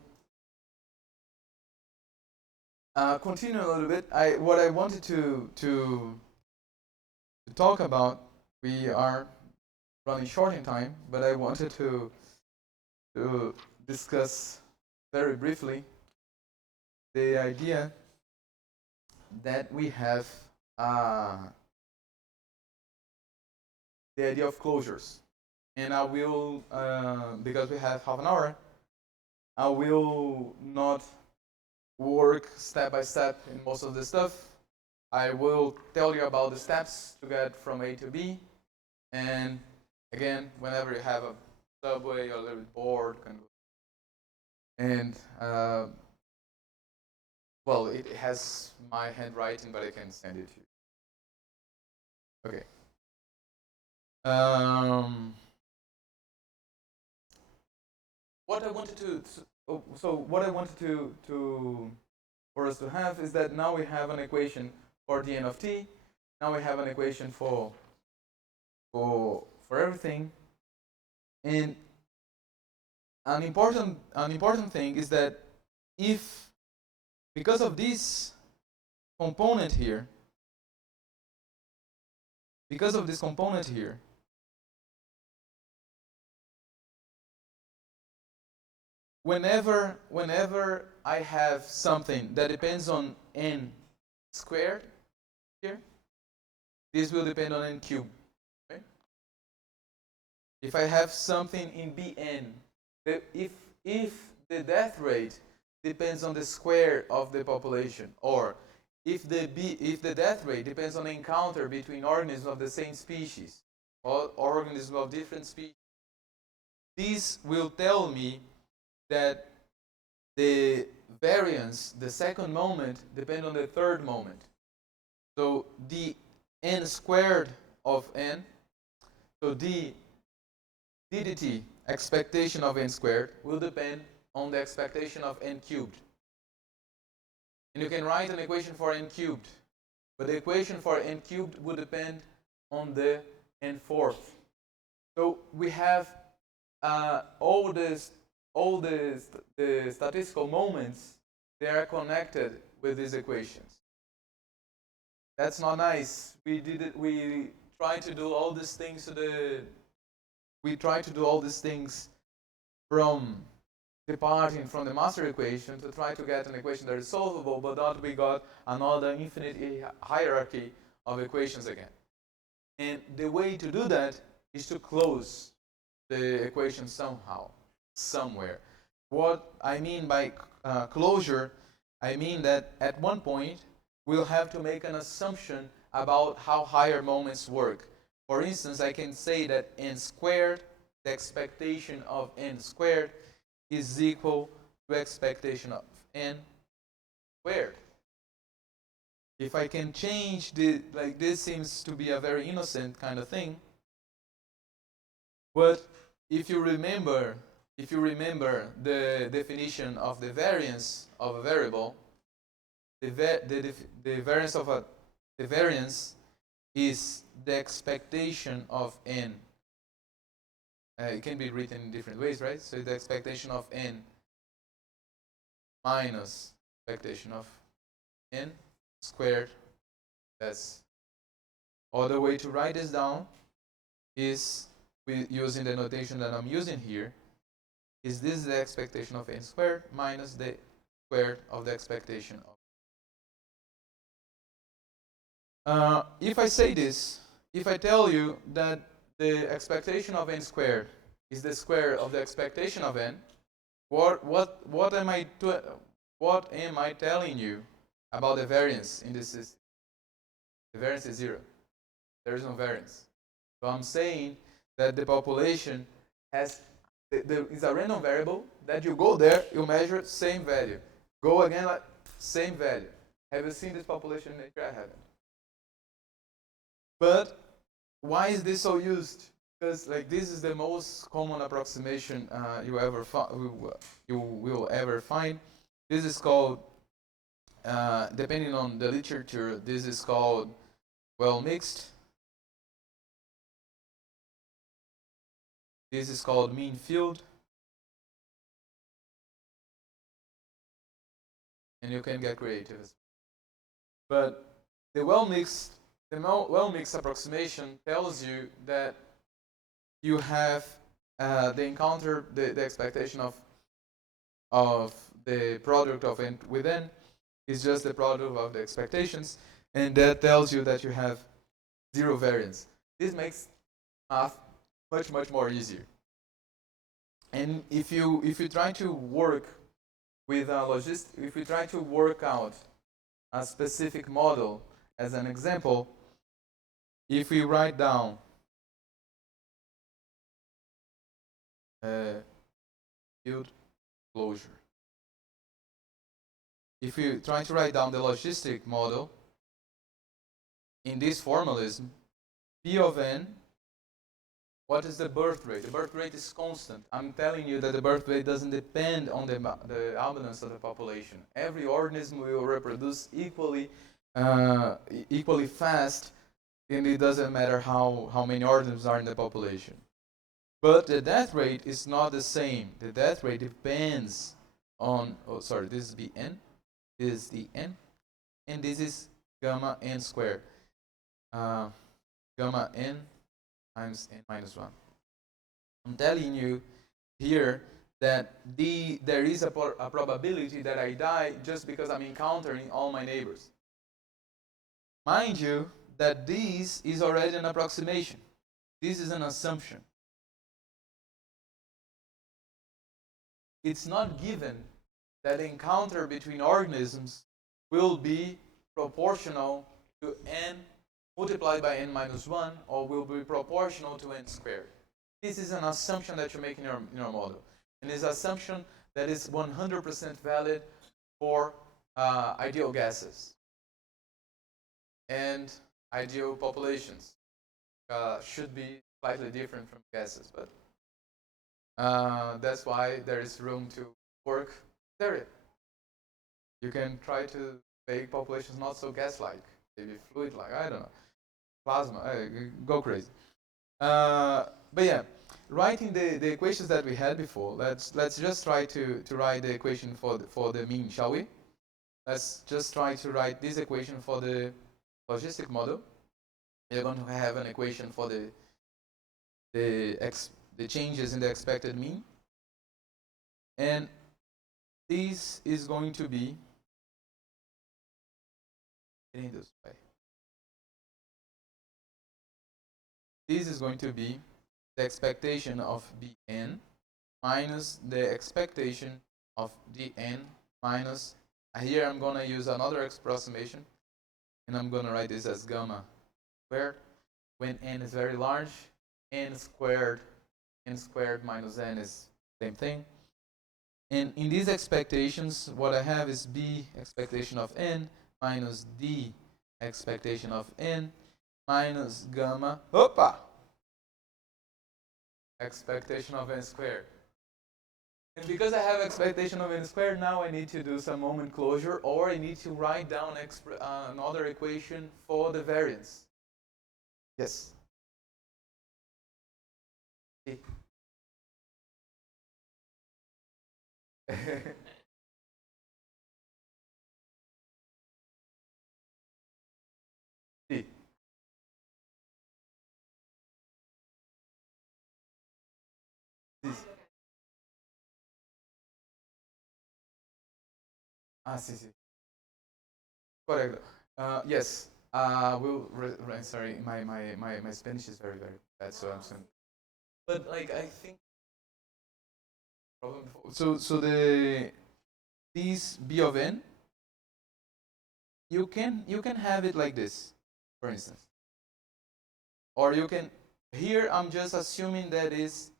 continue a little bit. What I wanted to talk about, we are running short in time, but I wanted to discuss very briefly the idea that we have, the idea of closures. And I will, because we have half an hour, I will not work step by step in most of the stuff. I will tell you about the steps to get from A to B. And again, whenever you have a subway, you're a little bit bored, can go. And well, it has my handwriting, but I can send it to you. Okay. What I wanted what I wanted to for us to have is that now we have an equation for the n of t. Now we have an equation for everything. And an important thing is that if, because of this component here, whenever I have something that depends on n squared here, this will depend on n cubed. Okay? If I have something in Bn, if the death rate depends on the square of the population, or if the death rate depends on an encounter between organisms of the same species or organisms of different species, this will tell me that the variance, the second moment, depends on the third moment. So the n squared of n, so the ddt, expectation of n squared, will depend on the expectation of n cubed. And you can write an equation for n cubed, but the equation for n cubed would depend on the n fourth. So we have all the statistical moments, they are connected with these equations. That's not nice. We try to do all these things from departing from the master equation to try to get an equation that is solvable, but not we got another infinite hierarchy of equations again. And the way to do that is to close the equation somehow, somewhere. What I mean by closure, I mean that at one point we'll have to make an assumption about how higher moments work. For instance, I can say that n squared, the expectation of n squared, is equal to expectation of n squared. If I can change the, like this seems to be a very innocent kind of thing, but if you remember the definition of the variance of a variable, the variance is the expectation of n. It can be written in different ways, right? So the expectation of n minus expectation of n squared. That's other way to write this down is using the notation that I'm using here. Is this the expectation of n squared minus the squared of the expectation of. If I say this, if I tell you that the expectation of n squared is the square of the expectation of n, what am I telling you about the variance in this system? The variance is 0. There is no variance. So I'm saying that the population has is a random variable that you go there, you measure same value, go again like same value. Have you seen this population in nature? I haven't. But why is this so used? Because like this is the most common approximation you will ever find. This is called, depending on the literature, this is called well mixed. This is called mean field. And you can get creative. But the well-mixed approximation tells you that you have the expectation of the product of n with n is just the product of the expectations, and that tells you that you have 0 variance. This makes math much more easier. And if you try to work with if we try to work out a specific model as an example, if we write down field closure, if we try to write down the logistic model in this formalism, P of n, what is the birth rate? The birth rate is constant. I'm telling you that the birth rate doesn't depend on the abundance of the population. Every organism will reproduce equally fast, and it doesn't matter how many organisms are in the population. But the death rate is not the same. The death rate depends on, this is Bn, this is the n, and this is gamma n squared. Gamma n times n minus 1. I'm telling you here that there is a probability that I die just because I'm encountering all my neighbors. Mind you that this is already an approximation. This is an assumption. It's not given that the encounter between organisms will be proportional to n multiplied by n minus 1, or will be proportional to n squared. This is an assumption that you make in your model. And it's an assumption that is 100% valid for ideal gases and ideal populations. Should be slightly different from gases, but that's why there is room to work there. You can try to make populations not so gas-like, maybe fluid-like, I don't know. Plasma, go crazy. But yeah, writing the equations that we had before, let's just try to write the equation for the mean, shall we? Let's just try to write this equation for the logistic model. We're going to have an equation for the changes in the expected mean. And this is going to be getting this way. This is going to be the expectation of Bn minus the expectation of Dn minus, here I'm going to use another approximation, and I'm going to write this as gamma squared. When n is very large, n squared minus n is same thing. And in these expectations, what I have is B expectation of n minus D expectation of n minus gamma, expectation of n squared. And because I have expectation of n squared, now I need to do some moment closure, or I need to write down another equation for the variance. Yes? C. C. Ah, sí, sí. Correcto. Yes. Sorry, my Spanish is very, very bad, so I'm saying. But like I think so this B of n, you can have it like this, for instance. Or you can, here I'm just assuming that is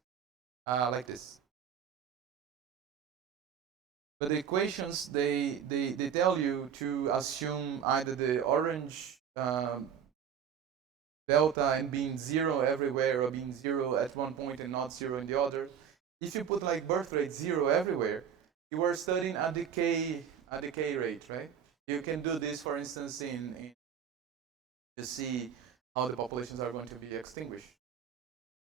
like this. But the equations, they tell you to assume either the orange delta and being 0 everywhere, or being 0 at one point and not 0 in the other. If you put like birth rate 0 everywhere, you are studying a decay rate, right? You can do this, for instance, to see how the populations are going to be extinguished.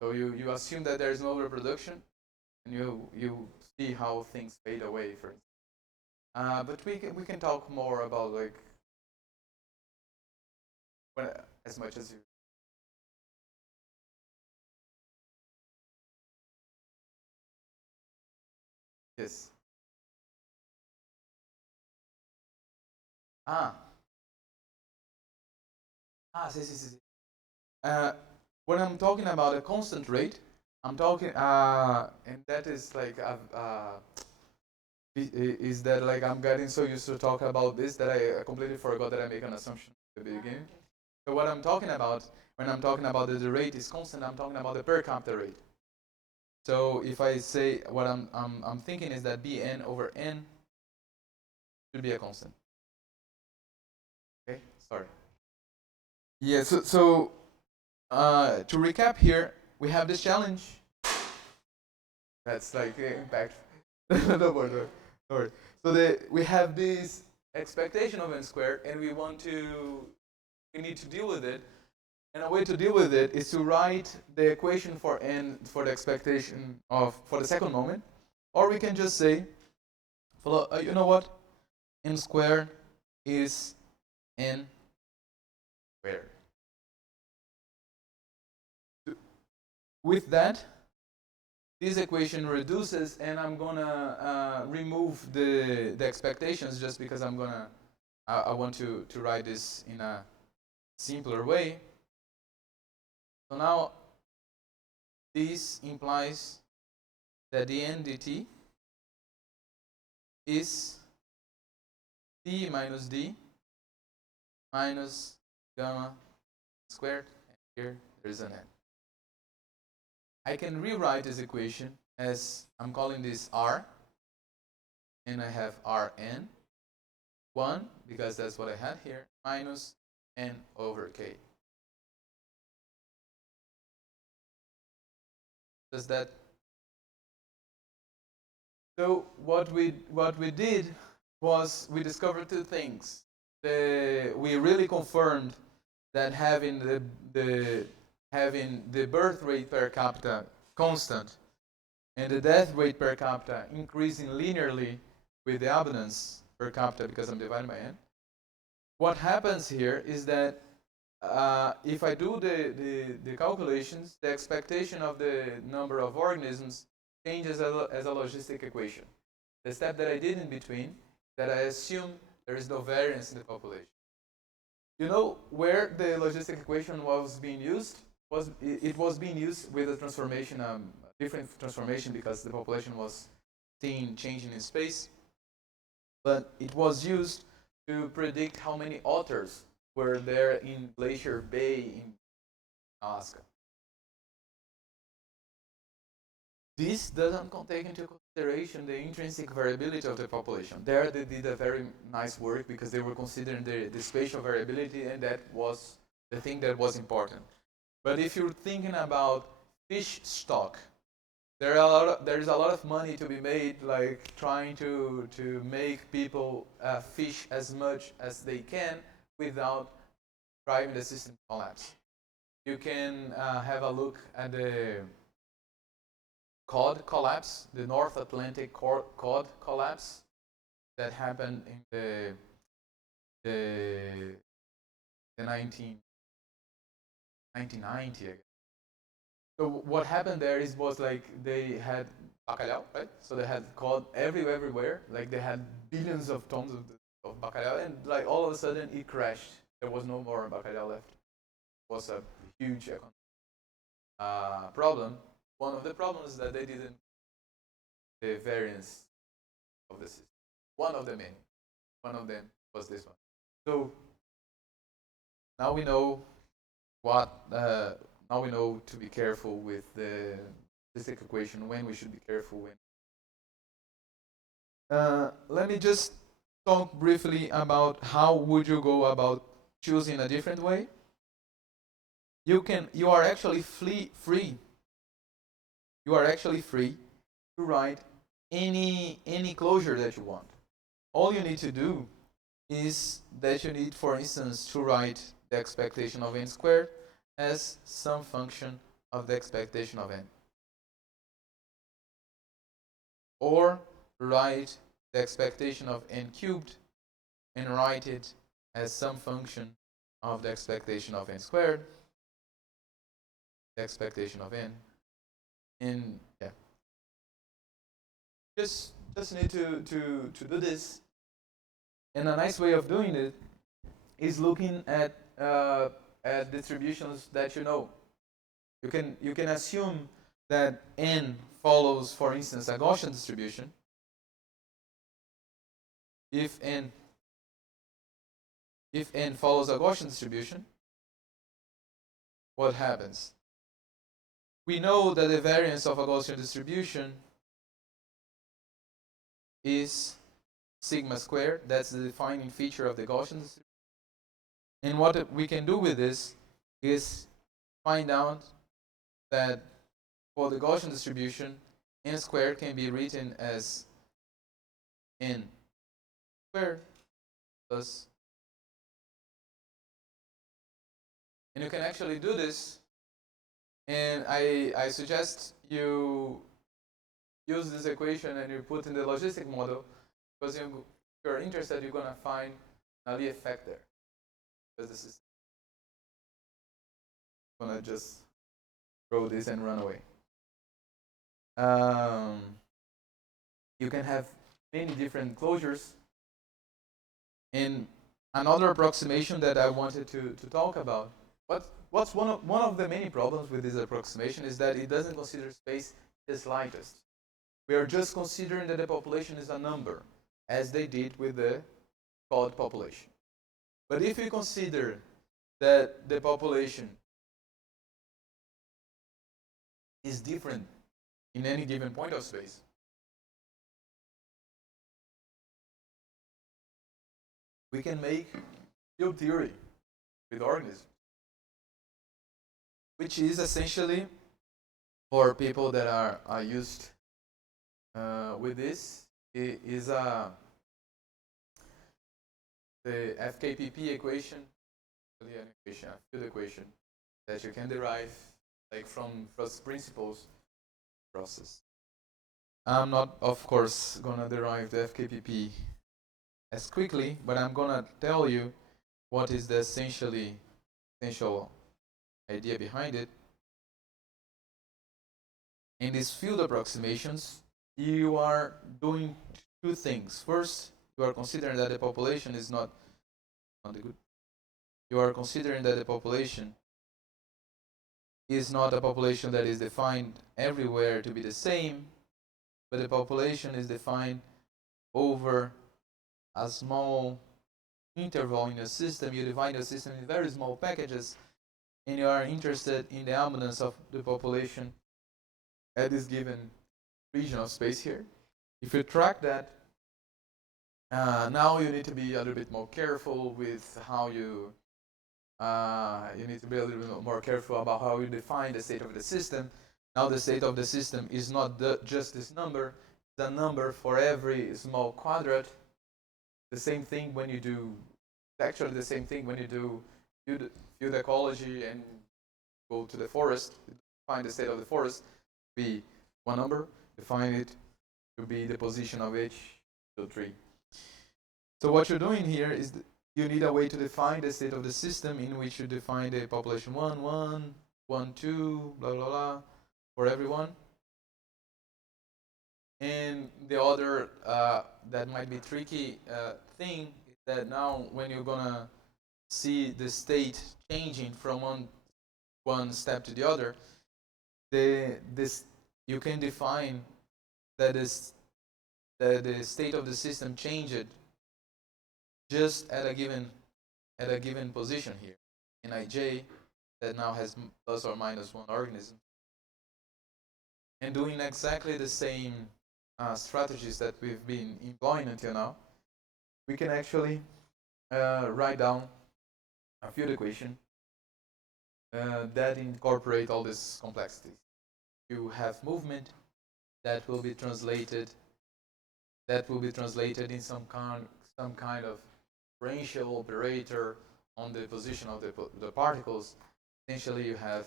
So you assume that there is no reproduction, and you see how things fade away, for instance. But we can talk more about like as much as you. Yes. Ah. Sí, sí, sí. When I'm talking about a constant rate, I'm talking, and that is like, is that like I'm getting so used to talk about this that I completely forgot that I make an assumption at the beginning. So what I'm talking about, when I'm talking about the rate is constant, I'm talking about the per capita rate. So if I say what I'm thinking is that Bn over n should be a constant. Okay, sorry. Yeah, so to recap here, we have this challenge. That's like impact. No more, no more. So we have this expectation of n squared, and we need to deal with it. And a way to deal with it is to write the equation for n, for the expectation for the second moment. Or we can just say, you know what? N squared is n squared. With that, this equation reduces, and I'm gonna remove the expectations just because I want to write this in a simpler way. So now this implies that the n dt is d minus d minus gamma squared, and here there's an n. I can rewrite this equation as, I'm calling this R, and I have Rn, 1, because that's what I had here, minus n over k. Does that? So what we did was we discovered two things. We really confirmed that having the birth rate per capita constant and the death rate per capita increasing linearly with the abundance per capita because I'm dividing by n. What happens here is that if I do the calculations, the expectation of the number of organisms changes as a logistic equation. The step that I did in between, that I assume there is no variance in the population. You know where the logistic equation was being used? It was being used with a transformation, different transformation, because the population was seen changing in space. But it was used to predict how many otters were there in Glacier Bay in Alaska. This doesn't take into consideration the intrinsic variability of the population. There they did a very nice work because they were considering the spatial variability, and that was the thing that was important. But if you're thinking about fish stock, there is a lot of money to be made, like trying to make people fish as much as they can without driving the system to collapse. You can have a look at the cod collapse, the North Atlantic cod collapse that happened in the 1990, I guess. So what happened there was like they had bacalhau, right? So they had cod everywhere. Like they had billions of tons of bacalhau, and like all of a sudden it crashed. There was no more bacalhau left. It was a huge problem. One of the problems is that they didn't the variance of the system. One of the many. One of them was this one. So now we know now we know to be careful with the logistic equation, when we should be careful when. Let me just talk briefly about how would you go about choosing a different way. You are actually free. You are actually free to write any closure that you want. All you need to do is that you need, for instance, to write the expectation of n squared as some function of the expectation of n. Or write the expectation of n cubed and write it as some function of the expectation of n squared, the expectation of n. And yeah, just need to do this. And a nice way of doing it is looking at distributions that you know. You can assume that n follows, for instance, a Gaussian distribution. If n follows a Gaussian distribution, what happens? We know that the variance of a Gaussian distribution is sigma squared. That's the defining feature of the Gaussian distribution. And what we can do with this is find out that for the Gaussian distribution, n squared can be written as n squared plus. And you can actually do this. And I suggest you use this equation and you put in the logistic model, because if you're interested, you're going to find an Lie effect there. Because this is going to just throw this and run away. You can have many different closures. And another approximation that I wanted to talk about, what's one of the many problems with this approximation is that it doesn't consider space the slightest. We are just considering that the population is a number, as they did with the cod population. But if we consider that the population is different in any given point of space, we can make field theory with organisms, which is essentially, for people that are used with this, is the FKPP equation, a field equation that you can derive like from first principles process. I'm not, of course, gonna derive the FKPP as quickly, but I'm gonna tell you what is the essential idea behind it. In these field approximations, you are doing two things. First, you are considering that the population is not good. You are considering that the population is not a population that is defined everywhere to be the same, but the population is defined over a small interval in your system. You divide your system in very small packages, and you are interested in the abundance of the population at this given region of space here. If you track that, now you need to be a little bit more careful with how you need to be a little bit more careful about how you define the state of the system. Now the state of the system is not just this number, the number for every small quadrant. The same thing when you do, actually the same thing when you do field ecology and go to the forest, find the state of the forest, be one number, define it to be the position of each tree. So what you're doing here is you need a way to define the state of the system in which you define the population 1, 1, 1, 2, blah, blah, blah, for everyone. And the other that might be tricky thing is that now when you're gonna see the state changing from one step to the other, you can define that the state of the system changed just at a given position here in IJ that now has plus or minus one organism, and doing exactly the same strategies that we've been employing until now, we can actually write down a field equation that incorporate all these complexities. You have movement that will be translated in some kind of differential operator on the position of the particles. Essentially, you have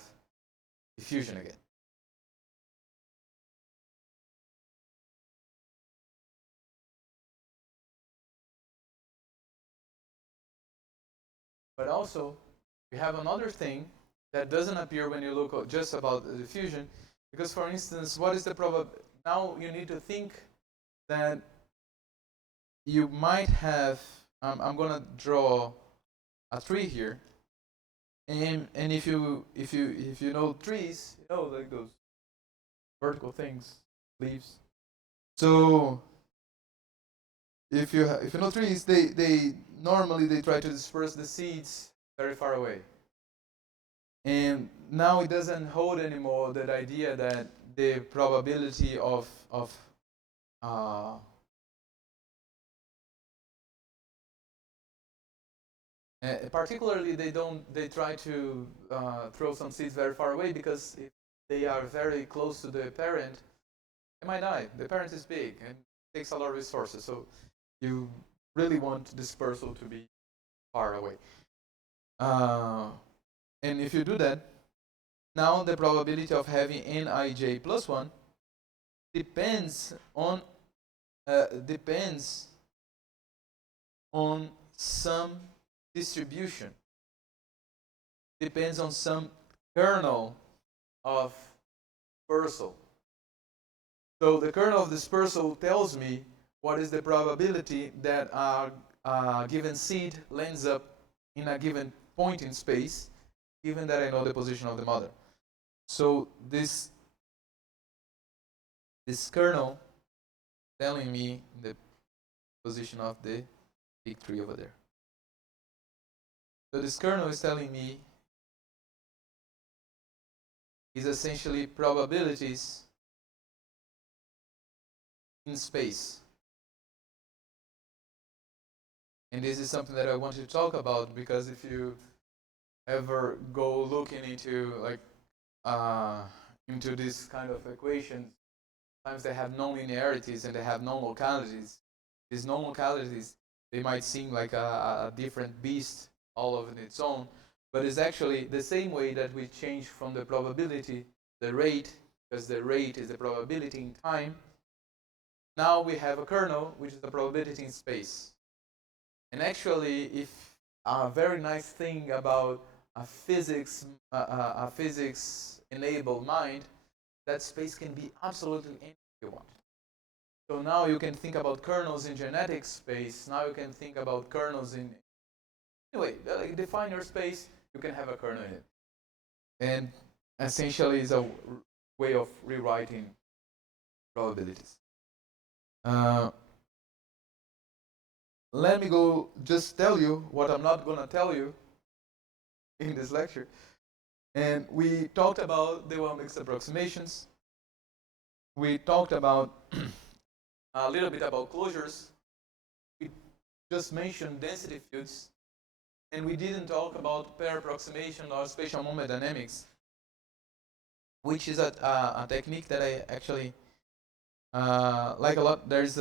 diffusion again. But also, we have another thing that doesn't appear when you look just about the diffusion, because for instance, what is the probability? Now you need to think that you might have, I'm gonna draw a tree here, and if you know trees, you know, like those vertical things, leaves. So if you know trees, they normally try to disperse the seeds very far away. And now it doesn't hold anymore that idea that the probability of particularly they try to throw some seeds very far away, because if they are very close to the parent, they might die. The parent is big and takes a lot of resources, so you really want dispersal to be far away. And if you do that, now the probability of having nij plus 1 depends on some distribution, depends on some kernel of dispersal. So the kernel of dispersal tells me what is the probability that a given seed lands up in a given point in space, given that I know the position of the mother. So this kernel telling me the position of the big tree over there. So this kernel is telling me is essentially probabilities in space. And this is something that I want to talk about, because if you ever go looking into into this kind of equations, sometimes they have non-linearities and they have non-localities. These non-localities, they might seem like a different beast all of its own, but it's actually the same way that we change from the probability, the rate, because the rate is the probability in time. Now we have a kernel, which is the probability in space. And actually, if a very nice thing about a physics-enabled mind, that space can be absolutely anything you want. So now you can think about kernels in genetic space. Now you can think about kernels in, anyway, like define your space, you can have a kernel in it. And essentially is a way of rewriting probabilities. Let me go just tell you what I'm not going to tell you in this lecture. And we talked about the well-mixed approximations. We talked about a little bit about closures. We just mentioned density fields. And we didn't talk about pair approximation or spatial moment dynamics, which is a technique that I actually like a lot. There's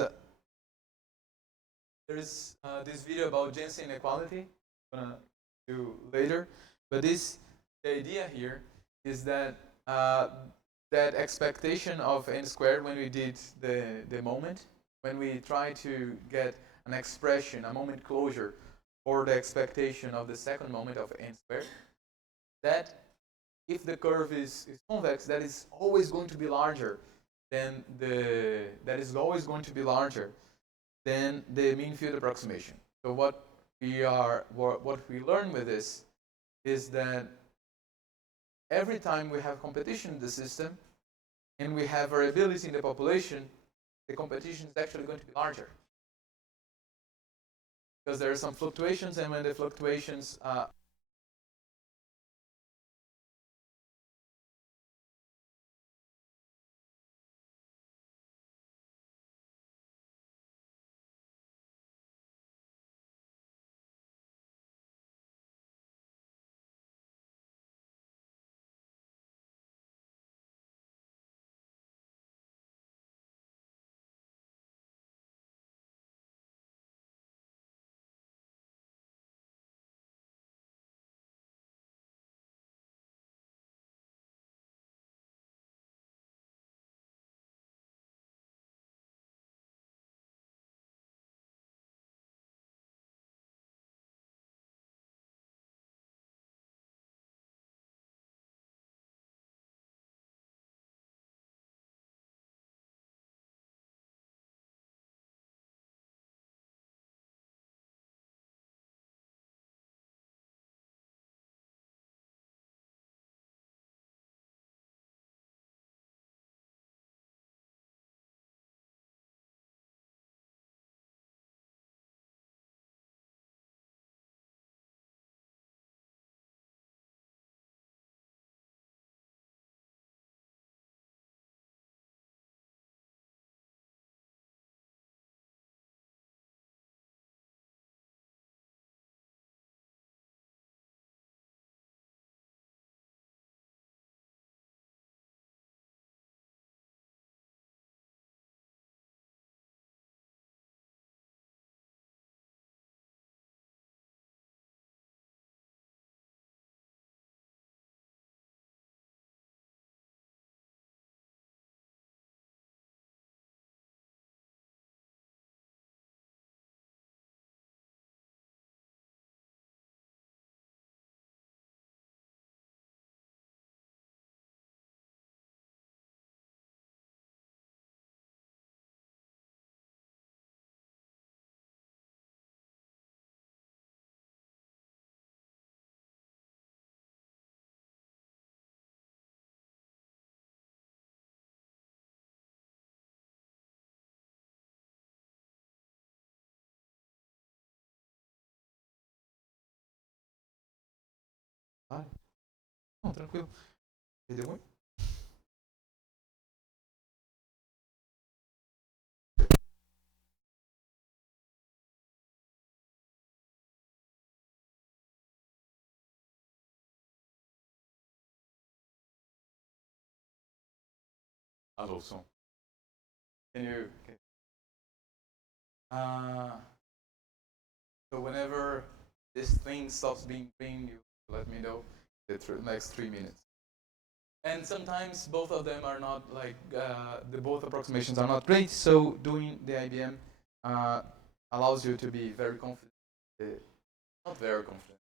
this video about Jensen inequality I'm gonna do later, but the idea here is that that expectation of n squared when we did the moment, when we try to get an expression, a moment closure for the expectation of the second moment of n squared, that if the curve is convex, that is always going to be larger than the mean field approximation. So what we learn with this is that every time we have competition in the system and we have variability in the population, the competition is actually going to be larger. Because there are some fluctuations, and when the fluctuations não, tranquilo. Perdeu muito? Alô, som. Can you? So whenever this thing stops being green, you let me know the next 3 minutes. And sometimes both of them are not like the both approximations are not great. So doing the IBM allows you to be very confident. Not very confident.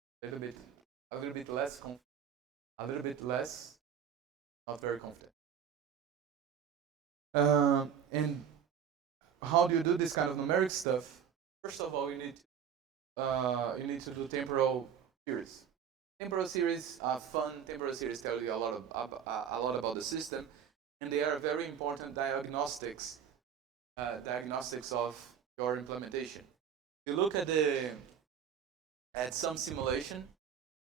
A little bit less confident. A little bit less. Not very confident. And how do you do this kind of numeric stuff? First of all, you need to do temporal series. Temporal series are fun. Temporal series tell you a lot about the system, and they are very important diagnostics of your implementation. You look at some simulation,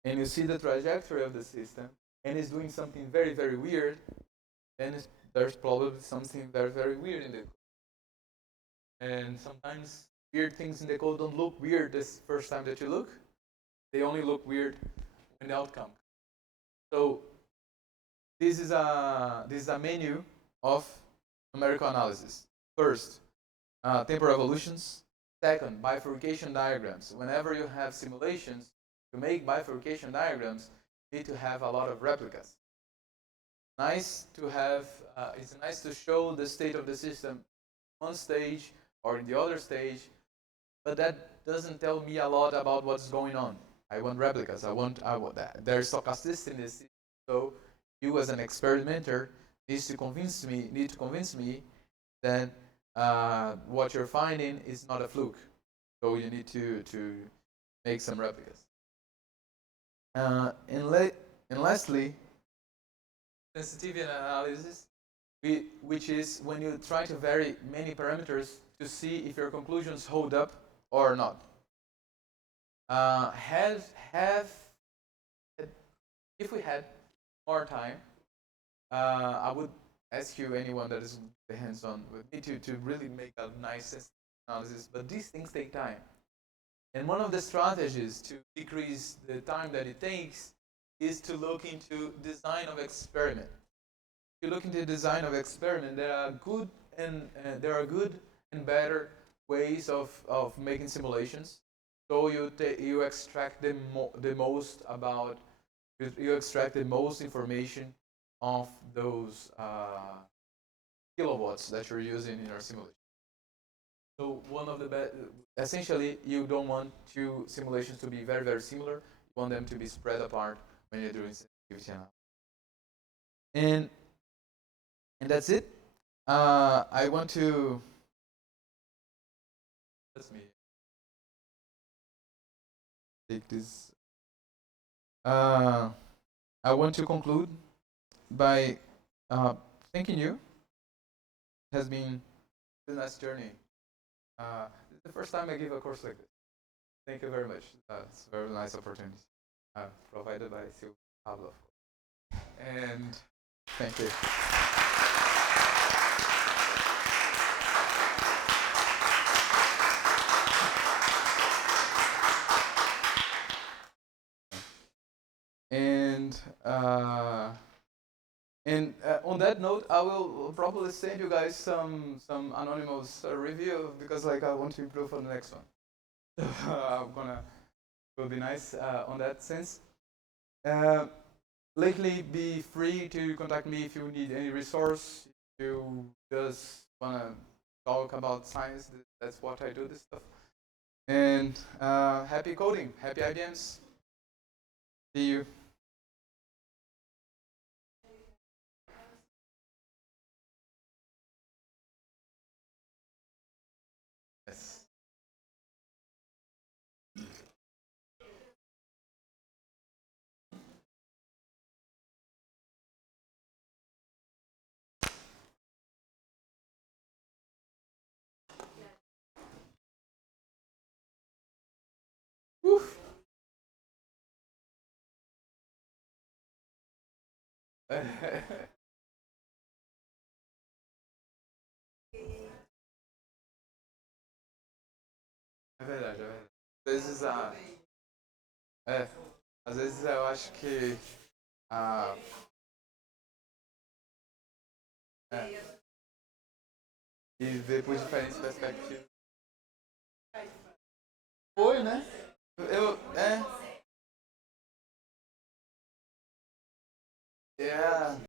and you see the trajectory of the system, and it's doing something very, very weird, then there's probably something very, very weird in the code. And sometimes weird things in the code don't look weird the first time that you look. They only look weird when the outcome. So this is a menu of numerical analysis. First, temporal evolutions. Second, bifurcation diagrams. Whenever you have simulations, to make bifurcation diagrams, you need to have a lot of replicas. Nice to have. It's nice to show the state of the system one stage or in the other stage, but that doesn't tell me a lot about what's going on. I want replicas. I want that. There's stochasticity in this. So you, as an experimenter, need to convince me that what you're finding is not a fluke. So you need to make some replicas. And lastly, sensitivity analysis, which is when you try to vary many parameters to see if your conclusions hold up or not. If we had more time, I would ask you, anyone that is hands-on with me, to really make a nice analysis, but these things take time. And one of the strategies to decrease the time that it takes is to look into design of experiment. If you look into design of experiment, there are good and better ways of making simulations. So you extract the most information of those kilowatts that you're using in your simulation. So one of the essentially, you don't want two simulations to be very, very similar. You want them to be spread apart when you're doing sensitivity analysis. And that's it. I want to. That's me. Take this. I want to conclude by thanking you. It has been a nice journey. This is the first time I give a course like this. Thank you very much. It's a very nice opportunity provided by Silvio Pablo. And thank you. And on that note, I will probably send you guys some anonymous review, because like I want to improve on the next one. Will be nice on that sense. Lately, be free to contact me if you need any resource. If you just wanna talk about science, that's what I do. This stuff. And happy coding, happy IBMs. See you. Yes. Oof. É verdade, é verdade. Às vezes é, às vezes eu acho que a e ver por diferentes perspectivas. Foi, né? É.